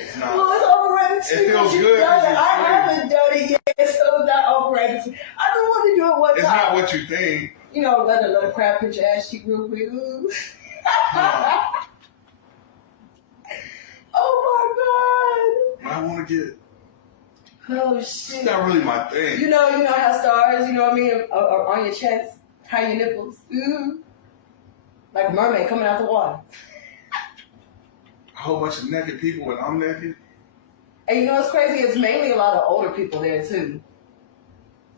It's not. Well, it's overrated too. It feels good. I haven't done it yet, so it's not overrated. I don't want to do it one time. It's not what you think. Let a crab pitch your ass cheek real quick. Ooh. Oh my God. I want to get. Oh shit. It's not really my thing. You know how stars, are on your chest, how your nipples. Ooh. Like a mermaid coming out the water. A whole bunch of naked people and I'm naked. And you know what's crazy? It's mainly a lot of older people there too.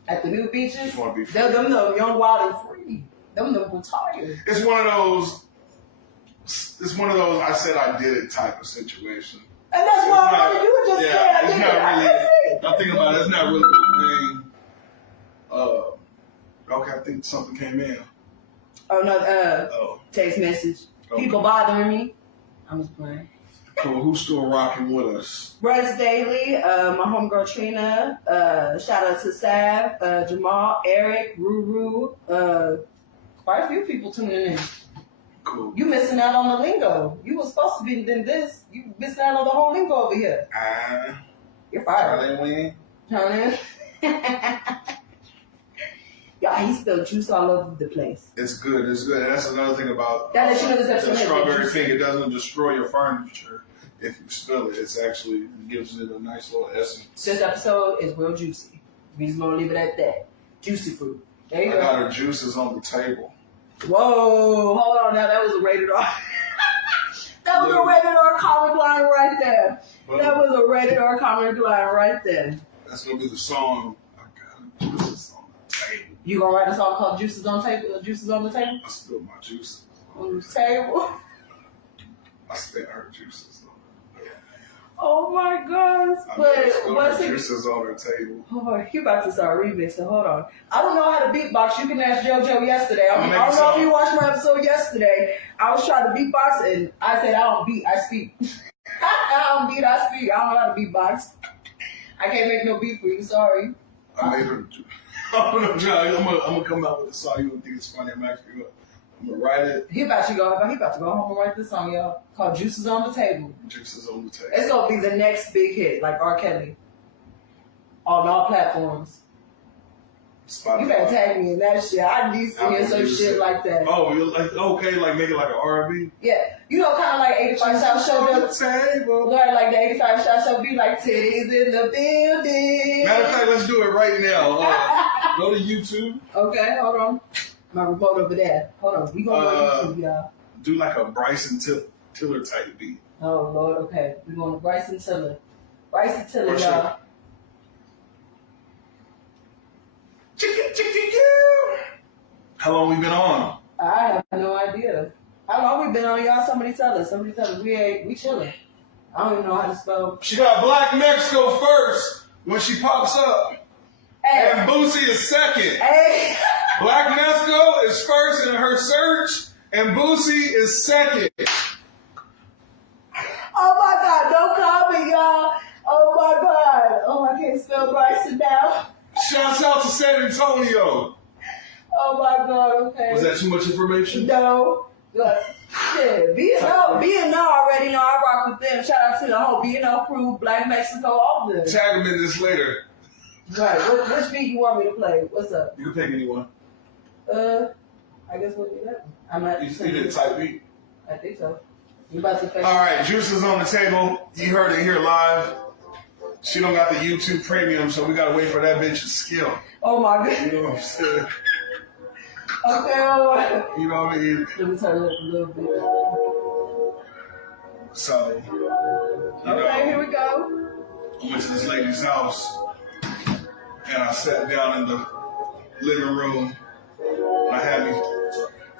At the new beaches. Them young, wild, and free. Them retired. It's one of those I said I did it type of situation. And that's why I wanted you to just say I did it. I think about it, it's not really my thing. Okay, I think something came in. Oh no, text message. Okay. People bothering me. I'm just playing. Cool. Who's still rocking with us? Bryce Daly, my homegirl Trina, shout out to Sav, Jamal, Eric, Ruru, quite a few people tuning in. Cool. You missing out on the lingo. You were supposed to be in this. You missing out on the whole lingo over here. You're fired. Turn in. Yeah, he spilled juice all over the place. It's good. It's good. And that's another thing about that you know the strawberry thing. It doesn't destroy your furniture if you spill it. It's actually gives it a nice little essence. This episode is real juicy. We just gonna leave it at that. Juicy fruit. There you go. I got her juices on the table. Whoa, hold on now. That was a rated R. That was a rated R comic line right there. That was a rated R comic line right there. That's gonna be the song. I got her juices on the table. You gonna write a song called "Juices on Table"? Juices on the table. I spilled my juices on the table. I spilled her juices on the table. Oh my gosh! But what's it? Juices on her table. Oh, you about to start remixing? Hold on. I don't know how to beatbox. You can ask JoJo yesterday. I don't know if you watched my episode yesterday. I was trying to beatbox and I said I don't beat, I speak. I don't beat, I speak. I don't know how to beatbox. I can't make no beat for you. Sorry. I made her. I'm gonna come out with a song. You don't think it's funny? I'm gonna write it. He about to go home and write this song, y'all, called "Juices on the Table." Juices on the table. It's gonna be the next big hit, like R. Kelly, on all platforms. Spotify. You better tag me in that shit. I need to hear some shit like that. Oh, you're like okay, like make it like an R&B. Yeah, you know, kind of like 85 South Show. Like the 85 South Show be like titties in the building. Matter of fact, let's do it right now. Go to YouTube. Okay, hold on. My remote over there. Hold on. We gonna go to YouTube, y'all. Do like a Bryson Tiller type beat. Oh Lord, okay. We going to Bryson Tiller. Bryson Tiller, y'all. How long we been on? I have no idea. How long we been on, y'all? Somebody tell us. We chilling. I don't even know how to spell. She got Black Mexico first when she pops up. Hey. And Boosie is second. Hey. Black Mexico is first in her search, and Boosie is second. Oh my God, don't call me, y'all. Oh my God. Oh, I can't spell Bryson now. Shouts out to San Antonio. Oh my God, okay. Was that too much information? No. But, yeah, B&O already know I rock with them. Shout out to the whole B&O crew, Black Mexico, all of them. Tag them in this later. Right. Which beat you want me to play? What's up? You can pick anyone. I guess we'll do that one. You did type beat? I think so. You about to play? All right, Juices on the table. You heard it here live. She don't got the YouTube premium, so we gotta wait for that bitch to skill. Oh my God. You know what I'm saying? Okay, all right. You know what I mean? Let me turn it up a little bit. So, okay, here we go. I went to this lady's house, and I sat down in the living room. I had me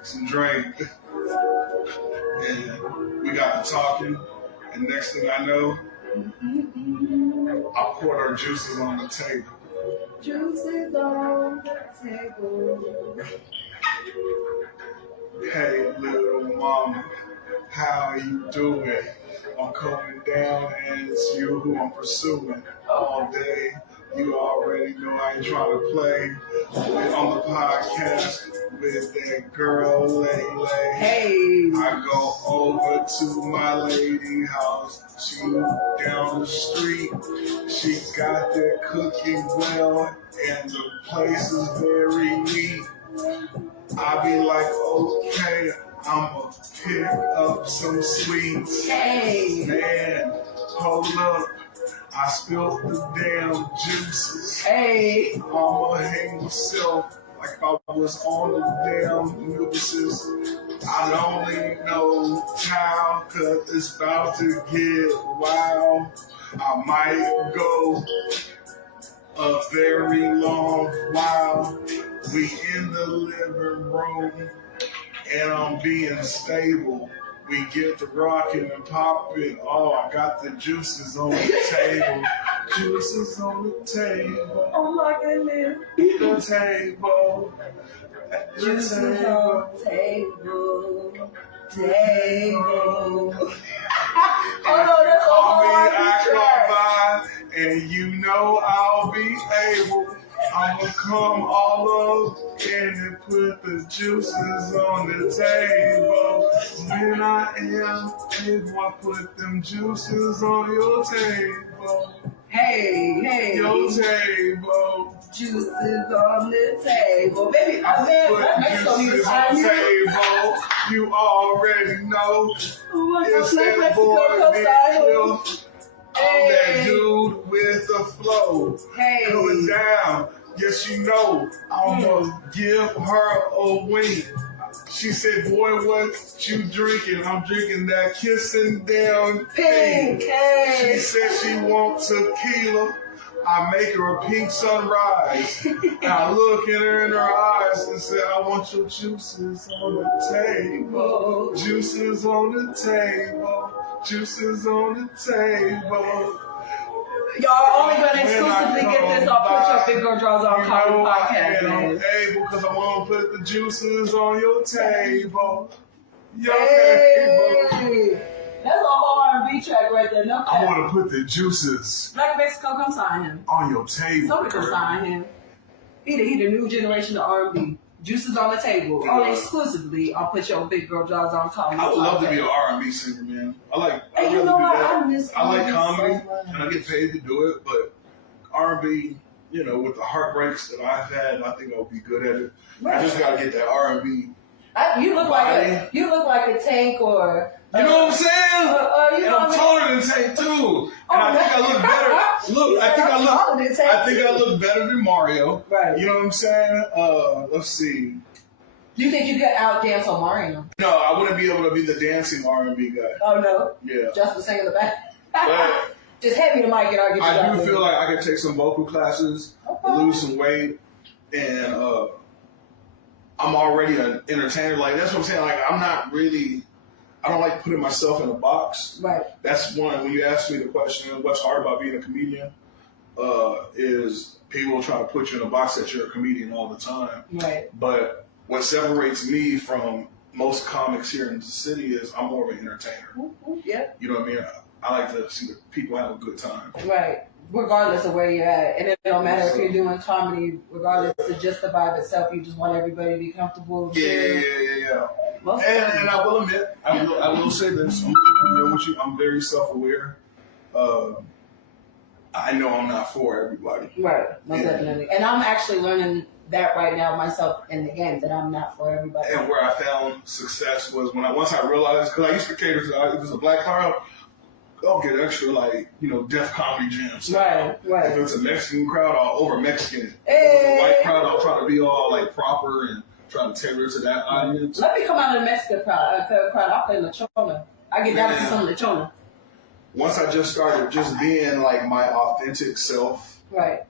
some drink, and we got to talking, and next thing I know, I poured our juices on the table. Juices on the table. Hey, little mama, how you doing? I'm coming down, and it's you who I'm pursuing all day. You already know I ain't trying to play. We're on the podcast with that girl, LaeLae. Hey. I go over to my lady house. She down the street. She got that cooking well, and the place is very neat. I be like, okay, I'ma pick up some sweets. Hey. Man, hold up. I spilled the damn juices. Hey. I'ma hang myself like I was on the damn nooses. I don't even know how, cause it's about to get wild. I might go a very long while. We in the living room, and I'm being stable. We get the rockin' and poppin'. Oh, I got the juices on the table. Juices on the table. Oh my goodness. The table. Juices on the table. table. Call me Aquabai, and you know I'll be able. I'ma come all up and put the juices on the table. When I am able, I put them juices on your table. Hey. Your table. Juices on the table. Baby, Juices on the table. You already know. It's that boy Big Cliff. I'm that dude with the flow. Coming down. Yes, you know. I'ma give her a wink. She said, boy, what you drinking? I'm drinking that kissing down pink. She said she wants tequila. I make her a pink sunrise. And I look in her eyes and say, I want your juices on the table. Juices on the table. Juices on the table. Y'all only gonna exclusively get this on Put Your Big Girl Drawls on Comedy Podcast, man. Able, because I want to put the juices on your table. Your table. That's a whole R&B track right there. No cap. I want to put the juices. Black Mexico, come sign him. On your table. Somebody come sign him. He the new generation of R&B. Juices on the table. Only exclusively I'll Put Your Big Girl Drawls on Comedy Podcast. I would love to be an R&B singer, man. I like comedy, and I get paid to do it, but R&B, with the heartbreaks that I've had, I think I'll be good at it. Right. I just gotta get that R&B. You look like a Tank or. You know what I'm saying? And I'm taller than Tank too. And I think I look better. I think I look better than Mario. Right. You know what I'm saying? Let's see. Do you think you could out-dance on Mario? No, I wouldn't be able to be the dancing R&B guy. Oh, no? Yeah. Just the sing in the back? But just hand me the mic and I'll get you I do feel like I could take some vocal classes, lose some weight, and I'm already an entertainer. Like, that's what I'm saying. Like, I don't like putting myself in a box. Right. That's one, when you ask me the question, what's hard about being a comedian, is people try to put you in a box that you're a comedian all the time. Right. But what separates me from most comics here in the city is I'm more of an entertainer. Yeah. You know what I mean? I like to see people have a good time. Right. Regardless of where you're at. And it don't matter if you're doing comedy, regardless of just the vibe itself, you just want everybody to be comfortable. Yeah. And I will admit, I will say this, I'm very self-aware. I know I'm not for everybody. Right, most definitely. And I'm actually learning that right now myself in the game, that I'm not for everybody. And where I found success was once I realized, because I used to cater to, if it was a black crowd, I'll get extra, deaf comedy jams. Right. If it's a Mexican crowd, I'll over Mexican it. If it's a white crowd, I'll try to be all proper and try to tailor to that audience. Let me come out of the Mexican crowd. I'll play Lechona. I get down to some Lechona. Once I just started just being my authentic self. Right.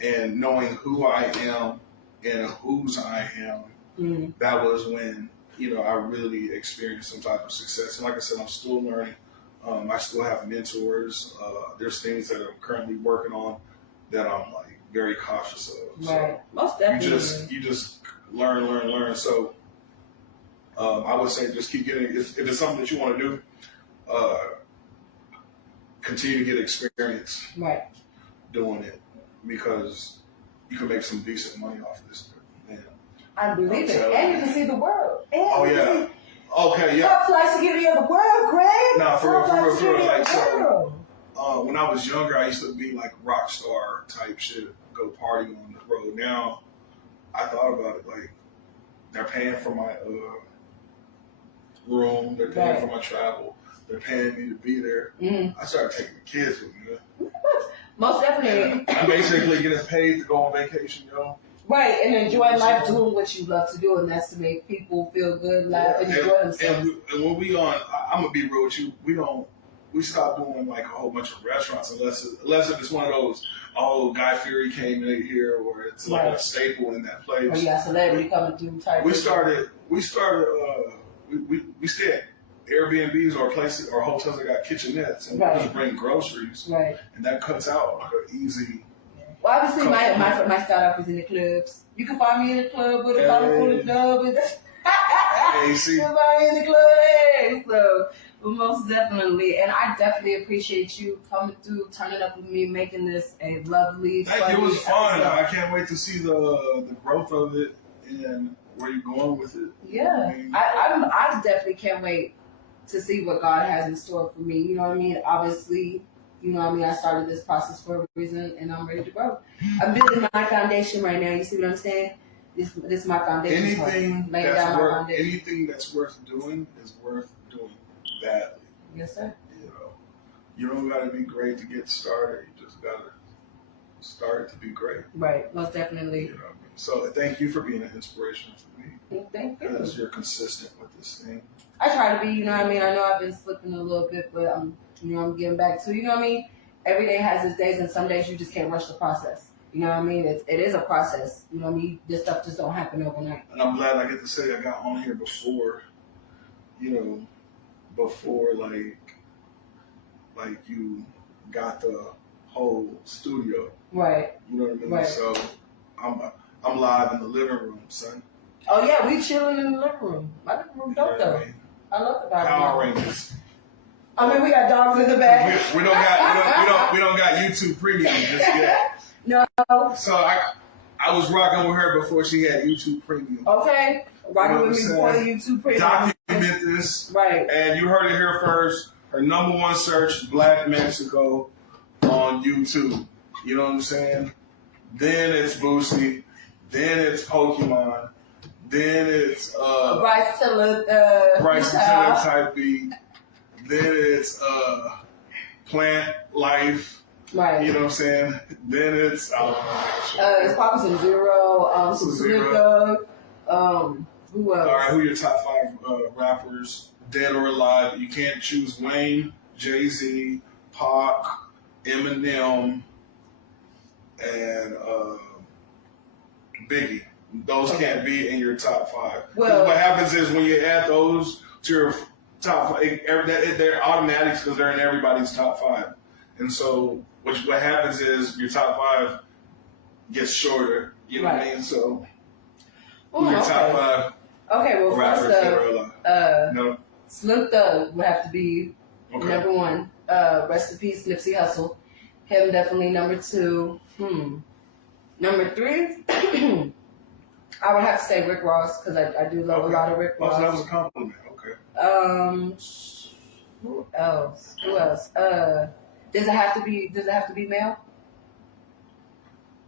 And knowing who I am and whose I am, that was when, I really experienced some type of success. And like I said, I'm still learning. I still have mentors. There's things that I'm currently working on that I'm very cautious of. Right. Most definitely. You just learn. So I would say just keep getting, if it's something that you want to do, continue to get experience doing it, because you can make some decent money off of this. Man, I believe it. And you can see the world. Oh, yeah. Okay, yeah. Top flights to get me of the world, Greg. No, for real. When I was younger, I used to be rock star type shit, go party on the road. Now, I thought about it, they're paying for my room, they're paying for my travel, they're paying me to be there. I started taking the kids with me. Most definitely. I'm basically getting paid to go on vacation, Right, and enjoy life doing what you love to do, and that's to make people feel good, laugh, and enjoy themselves. And when I'm gonna be real with you, we stopped doing a whole bunch of restaurants unless if it's one of those, Guy Fieri came in here, or it's a staple in that place. Or you got celebrity coming through type. We started we stay at Airbnbs or places or hotels that got kitchenettes, and we just bring groceries. Right. And that cuts out an easy. Well, obviously, my startup is in the clubs. You can find me in the club with a bottle full of dub. A. See? Somebody in the club. So, but most definitely. And I definitely appreciate you coming through, turning up with me, making this a lovely, It was fun. episode. I can't wait to see the growth of it and where you're going with it. Yeah. I definitely can't wait to see what God has in store for me. You know what I mean? Obviously, you know what I mean? I started this process for a reason, and I'm ready to grow. I'm building my foundation right now. You see what I'm saying? This is my foundation. Anything that's worth doing is worth doing badly. Yes, sir. You don't got to be great to get started. You just got to start to be great. Right. Most definitely. You know what I mean? So thank you for being an inspiration for me. Thank you. Because you're consistent with this thing. I try to be, you know what I mean? I know I've been slipping a little bit, but I'm getting back to, you know what I mean? Every day has its days, and some days you just can't rush the process. You know what I mean? It is a process. You know what I mean? This stuff just don't happen overnight. And I'm glad I get to say I got on here before, like you got the whole studio. Right. You know what I mean? Right. So I'm live in the living room, son. Oh yeah, we chilling in the living room. My living room dope though. I love the vibe. Power Rangers. I mean, we got dogs in the back. We don't got YouTube Premium just yet. No. So I was rocking with her before she had YouTube Premium. Okay. Rocking with me before the YouTube Premium. Document this. Right. And you heard it here first. Her #1 search, Black Mexico on YouTube. You know what I'm saying? Then it's Boosie. Then it's Pokemon. Then it's Bryce Tiller type beat. Then it's Plant Life. Right. You know what I'm saying? Then it's it's probably some Zero, some Snoop Dogg. Who else? All right, who are your top 5 rappers, dead or alive? You can't choose Wayne, Jay-Z, Pac, Eminem, and Biggie. Those can't be in your top 5. Well, what happens is when you add those to your top 5, they're automatics because they're in everybody's top 5. And so what happens is your top 5 gets shorter. You know what I mean? So who's your top 5? Okay, well, rappers first no. Snoop Dogg would have to be #1. Rest in peace, Nipsey Hussle. Him definitely #2. #3. I would have to say Rick Ross because I do love a lot of Rick Ross. Oh, so that was a compliment. Okay. Who else? Does it have to be male?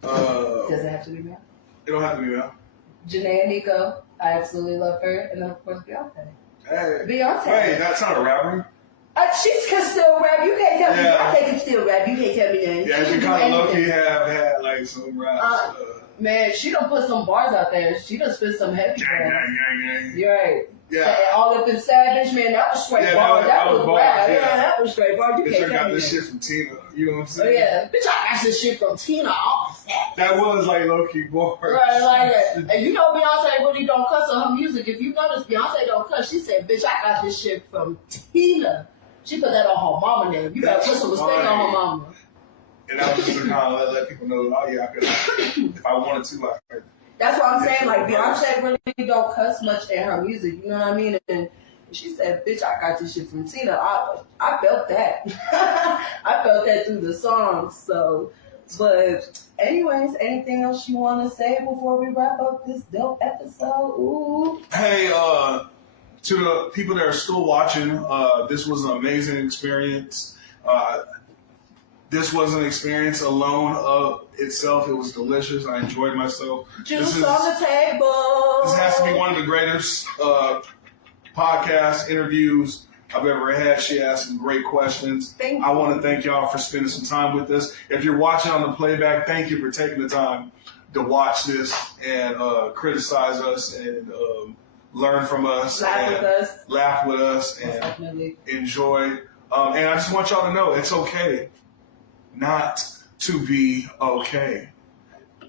Does it have to be male? It don't have to be male. Janae Aiko, I absolutely love her, and then of course Beyonce. Hey. Beyonce. Hey, that's not a rapper. She can still rap. You can't tell me. Beyonce can still rap. You can't tell me that. Yeah, she kind of low-key have had like some raps. Man, she done put some bars out there. She done spit some heavy bars. You're right. Yeah. All up in Savage, man, that was straight bar. That was rap. Yeah, that was straight bar. You can't tell got me this that. shit from Tina. You know what I'm saying? Oh, yeah. Bitch, I got this shit from Tina. That was like low-key bars. Right, like that. And you know Beyonce really don't cuss on her music. If you notice, Beyonce don't cuss. She said, bitch, I got this shit from Tina. She put that on her mama name. You better put some respect on her mama. And that was just to kind of let people know, oh yeah, I could, if I wanted to, I could. That's what I'm saying. Like Beyonce really don't cuss much in her music. You know what I mean? And she said, "Bitch, I got this shit from Tina." I felt that. I felt that through the song. So, but anyways, anything else you want to say before we wrap up this dope episode? Ooh. Hey, to the people that are still watching, this was an amazing experience. This was an experience alone of itself. It was delicious. I enjoyed myself. Juice on the table. This has to be one of the greatest podcast interviews I've ever had. She asked some great questions. I want to thank y'all for spending some time with us. If you're watching on the playback, thank you for taking the time to watch this and criticize us and learn from us. Laugh with us and enjoy. And I just want y'all to know it's okay not to be okay.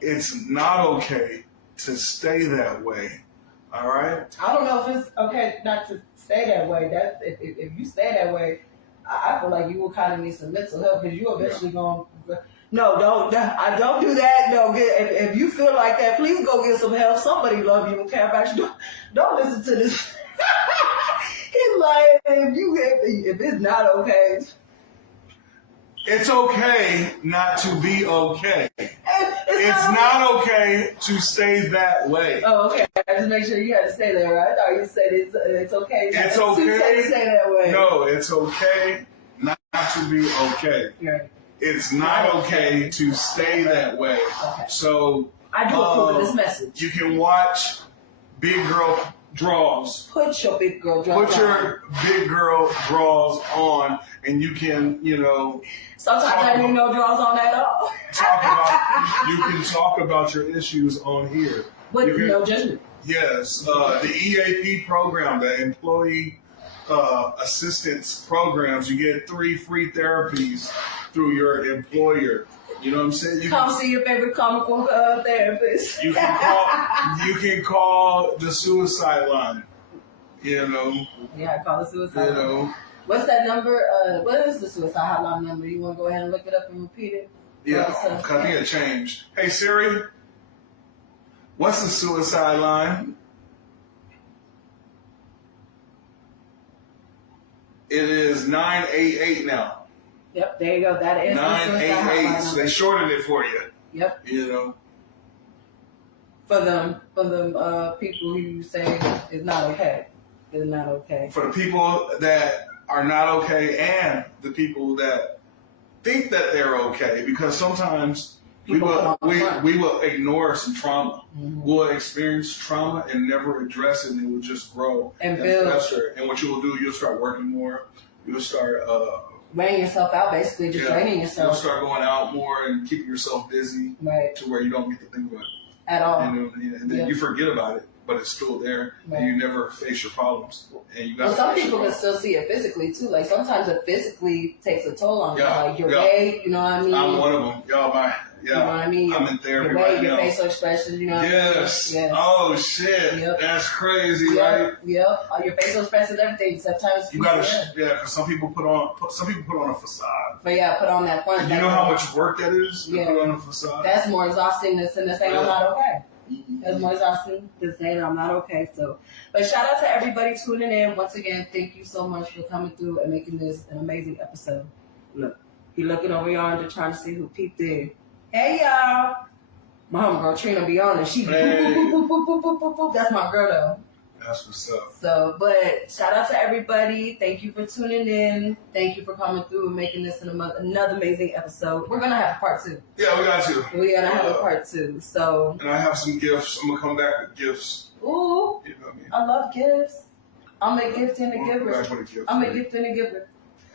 It's not okay to stay that way. All right? I don't know if it's okay not to stay that way. That if you stay that way, I feel like you will kind of need some mental help because you eventually going to... No, don't do that. No, if you feel like that, please go get some help. Somebody love you and care about you. Don't listen to this. He's like, if it's not okay. It's okay not to be okay. It's not okay to stay that way. Oh, okay. I just make sure you had to say that, right? I thought you said it's okay. It's okay to say that way. No, it's okay not to be okay. Right. It's not okay to stay that way. Okay. So I do approve of this message. You can watch Big Girl Drawls. Put your big girl drawls Put your big girl drawls on, and you can, Sometimes I didn't know drawls on at all. you can talk about your issues on here. With no judgment. Yes. The EAP program, the Employee Assistance Programs, you get 3 free therapies through your employer. You know what I'm saying? Come see your favorite comical therapist. You can call the suicide line. Yeah, call the suicide line. What's that number? What is the suicide hotline number? You want to go ahead and look it up and repeat it? Yeah, I think it changed. Hey Siri, what's the suicide line? It is 988 now. Yep, there you go. That is 988. So they shortened it for you. Yep. For them people who say it's not okay. It's not okay. For the people that are not okay and the people that think that they're okay, because sometimes we will ignore some trauma. Mm-hmm. We'll experience trauma and never address it, and it will just grow and build. Fester. And what you will do, you'll start working more. You'll start wearing yourself out, basically, just draining yourself. You'll start going out more and keeping yourself busy, right, to where you don't get to think about it at all. And then you forget about it, but it's still there, right, and you never face your problems. And you got. Some people can still see it physically too. Like sometimes it physically takes a toll on you. Like your weight, you know what I mean? I'm one of them. You know what I mean? I'm in therapy your weight, right your now. facial expressions, you know what I mean? Yes. Oh shit. Yep. That's crazy, right? Yep. Your facial expressions, everything. Sometimes you gotta, because some people put on a facade. But put on that front. You know how much work that is to put on a facade? That's more exhausting than saying I'm not okay. Mm-hmm. That's more exhausting than saying I'm not okay. So, but shout out to everybody tuning in. Once again, thank you so much for coming through and making this an amazing episode. Look, you're looking over yonder trying to see who peeped in. Hey y'all, my homegirl Trina be on it. She boop, boop, boop. That's my girl though. That's what's up. So, but shout out to everybody. Thank you for tuning in. Thank you for coming through and making this another amazing episode. We're gonna have a part 2. Yeah, we got to. We're gonna have a part 2. So. And I have some gifts. I'm gonna come back with gifts. Ooh. You know what I mean? I love gifts. I'm a gift and a giver. I'm a gift and a giver.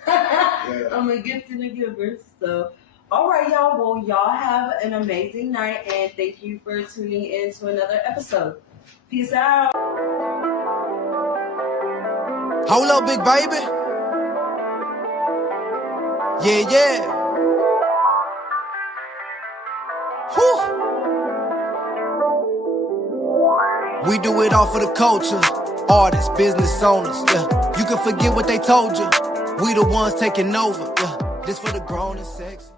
I'm a gift and a giver. So. All right, y'all. Well, y'all have an amazing night, and thank you for tuning in to another episode. Peace out. Hold up, big baby. Yeah. Whew. We do it all for the culture. Artists, business owners. Yeah. You can forget what they told you. We the ones taking over. Yeah. This for the grown and sexy.